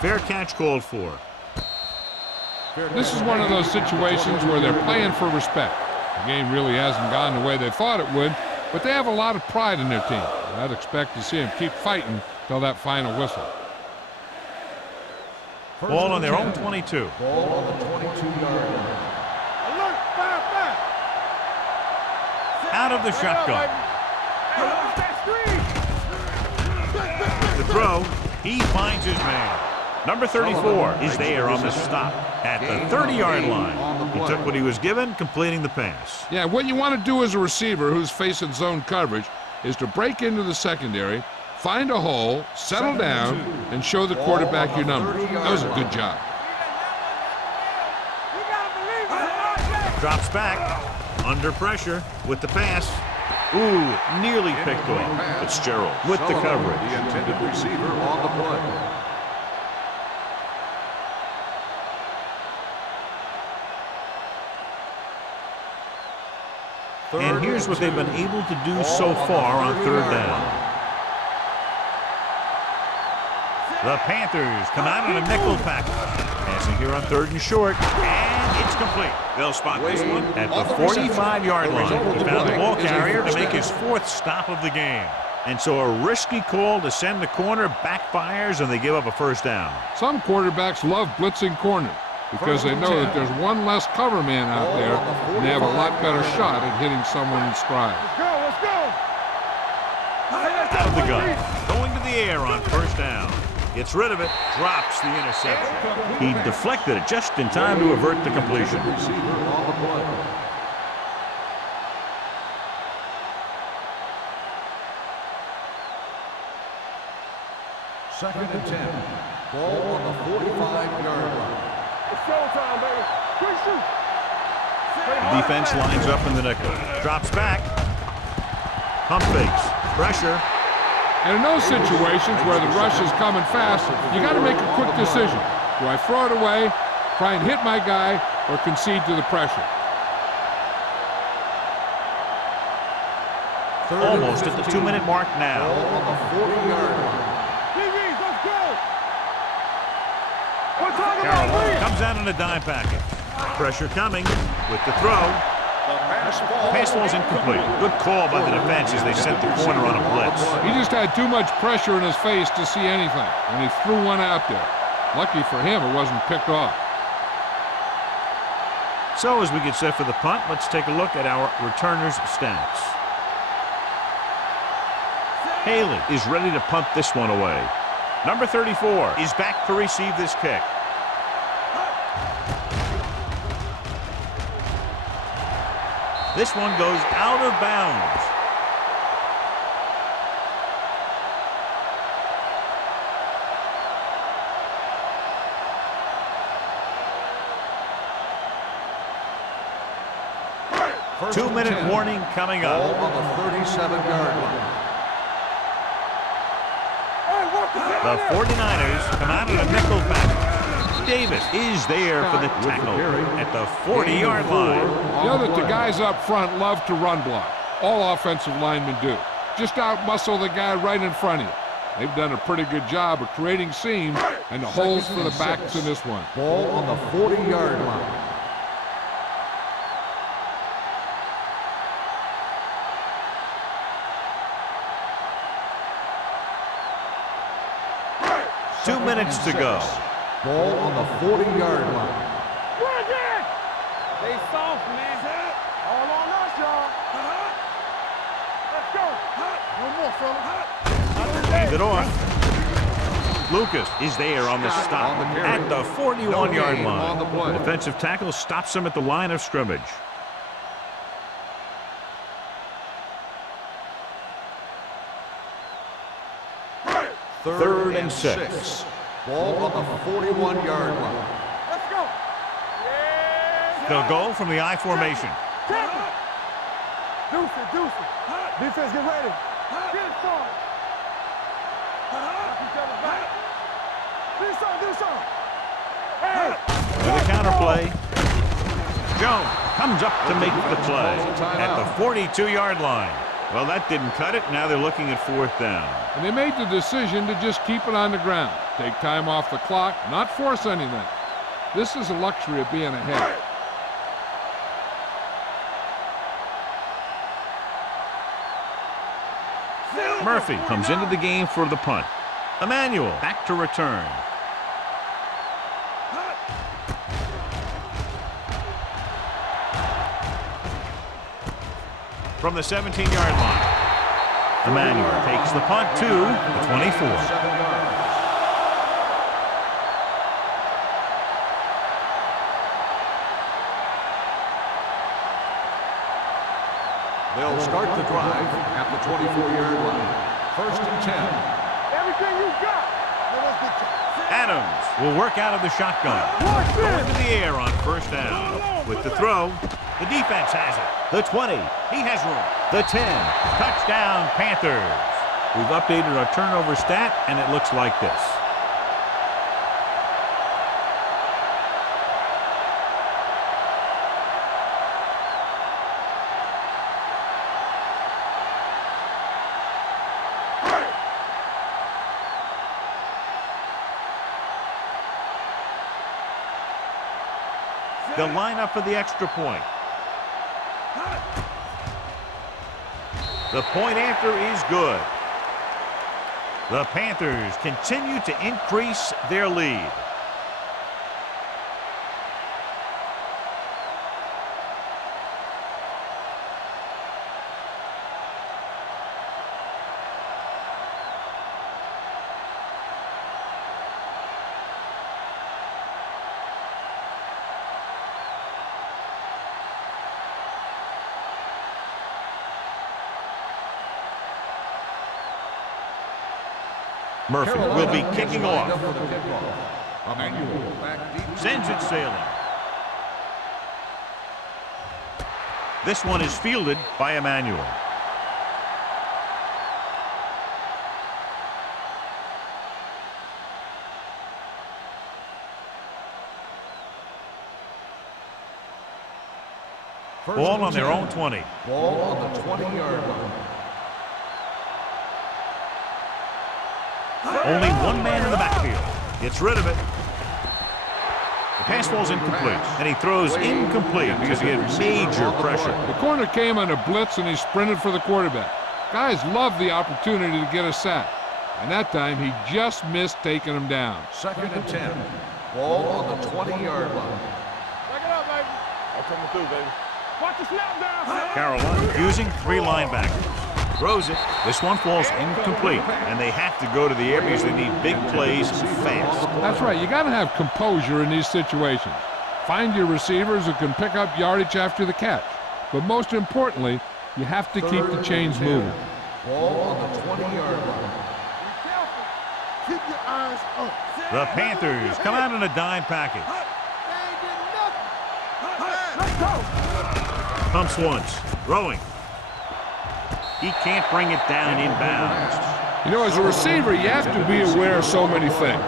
Fair catch called for. This is one of those situations where they're playing for respect. The game really hasn't gone the way they thought it would, but they have a lot of pride in their team. I'd expect to see them keep fighting till that final whistle. Ball on their own 22. Ball on the 22-yard line. Alert, fire. Out of the shotgun. The throw, he finds his man. Number 34 is there on the stop at the 30-yard line. He took what he was given, completing the pass. Yeah, what you want to do as a receiver who's facing zone coverage is to break into the secondary, find a hole, settle down, and show the quarterback your numbers. That was a good job. Drops back, under pressure with the pass. Ooh, nearly picked off. Fitzgerald with the coverage. The intended receiver on the play. And here's what they've been able to do so far on 3rd down. The Panthers come out on a nickel package. Passing here on 3rd and short, and it's complete. They'll spot this one at the 45-yard line. He found the ball carrier to make his 4th stop of the game. And so a risky call to send the corner backfires, and they give up a 1st down. Some quarterbacks love blitzing corners because they know that there's one less cover man out there, and they have a lot better shot at hitting someone in stride. Let's go. Out of the gun, going to the air on 1st down. Gets rid of it, drops the interception. He deflected it just in time to avert the completion. Receiver on the play. Second and 10. Ball on the 45-yard line. It's showtime, baby. Quick shoot. Defense lines up in the nickel. Drops back. Pump fakes. Pressure. And in those situations where the rush is coming fast, you got to make a quick decision. Do I throw it away, try and hit my guy, or concede to the pressure? Almost at the 2-minute mark now. Ball on the 40-yard line. DBs, let's go. We're talking about Carroll lead. comes out in a dime package. Pressure coming with the throw. Pass ball's incomplete. Good call by the defense as they sent the corner on a blitz. He just had too much pressure in his face to see anything, and he threw one out there. Lucky for him, it wasn't picked off. So as we get set for the punt, let's take a look at our returners' stats. Haley is ready to punt this one away. Number 34 is back to receive this kick. This one goes out of bounds. Two-minute warning coming up. Ball on the 37-yard line. The 49ers come out of a nickel package. Davis is there for the tackle at the 40-yard line. You know that the guys up front love to run block. All offensive linemen do. Just out-muscle the guy right in front of you. They've done a pretty good job of creating seams and the holes for the backs in this one. Ball on the 40-yard line. Two minutes to go. Ball on the 40-yard line. We're again. They soft, man. All on us, y'all. Let's go. No more, fella. Hand it off. Lucas is there on the stop on the carry. at the 41-yard No gain on the play. line. Defensive tackle stops him at the line of scrimmage. Third and 6. Ball on the 41-yard line. Let's go. Yeah. They'll go from the I formation. Deuce it. Defense, get ready. Get it forward. Knock each other back. Do something. Hey. With a counterplay, Jones comes up to make the play at the 42-yard line. Well, that didn't cut it. Now they're looking at 4th down. And they made the decision to just keep it on the ground. Take time off the clock, not force anything. This is a luxury of being ahead. Murphy comes into the game for the punt. Emmanuel back to return. From the 17-yard line, Emmanuel takes the punt to the 24. They'll start the drive at the 24-yard line. 1st and 10. Everything you got. Adams will work out of the shotgun. Going to the air on 1st down. With the throw, the defense has it. The 20, he has room. The 10, touchdown Panthers. We've updated our turnover stat, and it looks like this. They'll line up for the extra point. The point after is good. The Panthers continue to increase their lead. Murphy will be kicking off. Sends it sailing. This one is fielded by Emmanuel. Ball on their own 20. Ball on the 20-yard line. Only one man in the backfield. Gets rid of it. The pass falls incomplete, and he throws incomplete because he had major pressure. The corner came on a blitz, and he sprinted for the quarterback. Guys love the opportunity to get a sack. And that time, he just missed taking him down. 2nd and 10. Ball on the 20-yard line. Back it up, baby. I'm coming through, baby. Watch the snap down. Carolina using 3 linebackers. Throws it. This one falls incomplete, and they have to go to the air because they need big plays fast. That's right. You got to have composure in these situations. Find your receivers who can pick up yardage after the catch. But most importantly, you have to keep the chains moving. Ball on the 20-yard line. Be careful. Keep your eyes up. The Panthers come out in a dime package. Let's go. Pumps once. Throwing. He can't bring it down inbounds. You know, as a receiver, you have to be aware of so many things.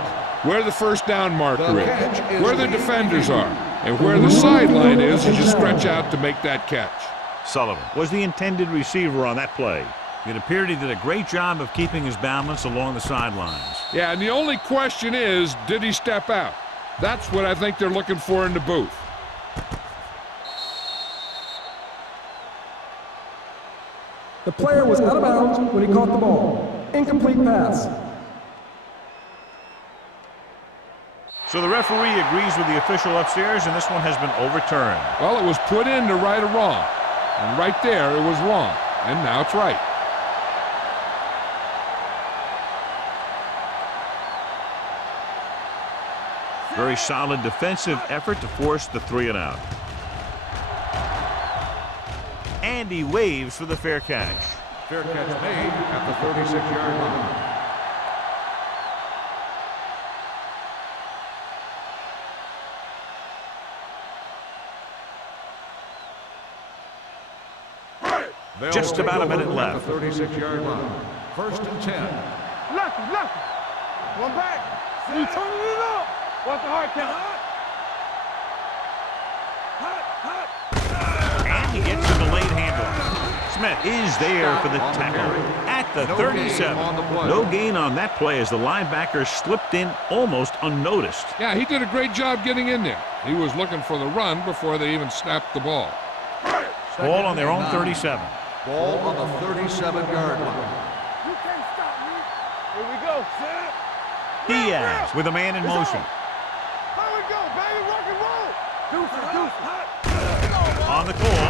Where the first down marker is, where the defenders are, and where the sideline is as you stretch out to make that catch. Sullivan was the intended receiver on that play. It appeared he did a great job of keeping his balance along the sidelines. Yeah, and the only question is, did he step out? That's what I think they're looking for in the booth. The player was out of bounds when he caught the ball. Incomplete pass. So the referee agrees with the official upstairs, and this one has been overturned. Well, it was put in to right a wrong. And right there, it was wrong. And now it's right. Very solid defensive effort to force the 3-and-out. And he waves for the fair catch. Fair catch made at the 36-yard line. Just about a minute left. 36-yard line. 1st and 10. Lucky. One back. You turning it up. Watch the hard count. And he gets the delayed handoff. Smith is there for the tackle at the 37. No gain on that play as the linebacker slipped in almost unnoticed. Yeah, he did a great job getting in there. He was looking for the run before they even snapped the ball. Ball on their own 37. Ball on the 37-yard line. You can't stop me. Here we go. Set. Diaz with a man in motion. Here we go, baby. Rock and roll. Deuces. On the call,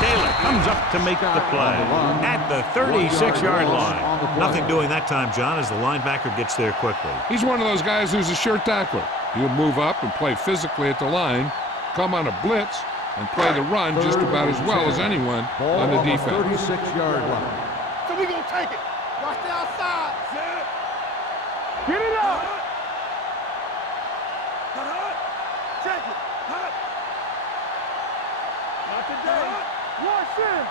Taylor comes up to make the play at the 36-yard line. Nothing doing that time, John, as the linebacker gets there quickly. He's one of those guys who's a sure tackler. He'll move up and play physically at the line, come on a blitz, and play the run just about as well as anyone on the defense. 36-yard line. So we gonna take it. Watch the outside. Set. Get it up. Check it. Not today. Wash in.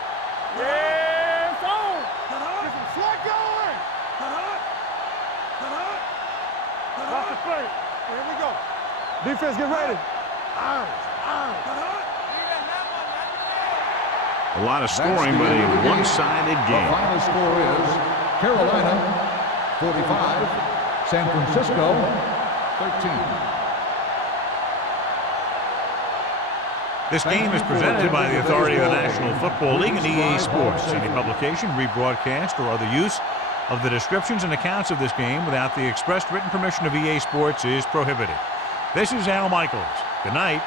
Yeah, it's on. Get some slack going. Watch the play. Here we go. Defense, get ready. A lot of scoring, but a one-sided The game. final score is Carolina 45, San Francisco 13. This game is presented by the authority of the National Football League and EA Sports. Any publication, rebroadcast, or other use of the descriptions and accounts of this game without the expressed written permission of EA Sports is prohibited. This is Al Michaels. Good night.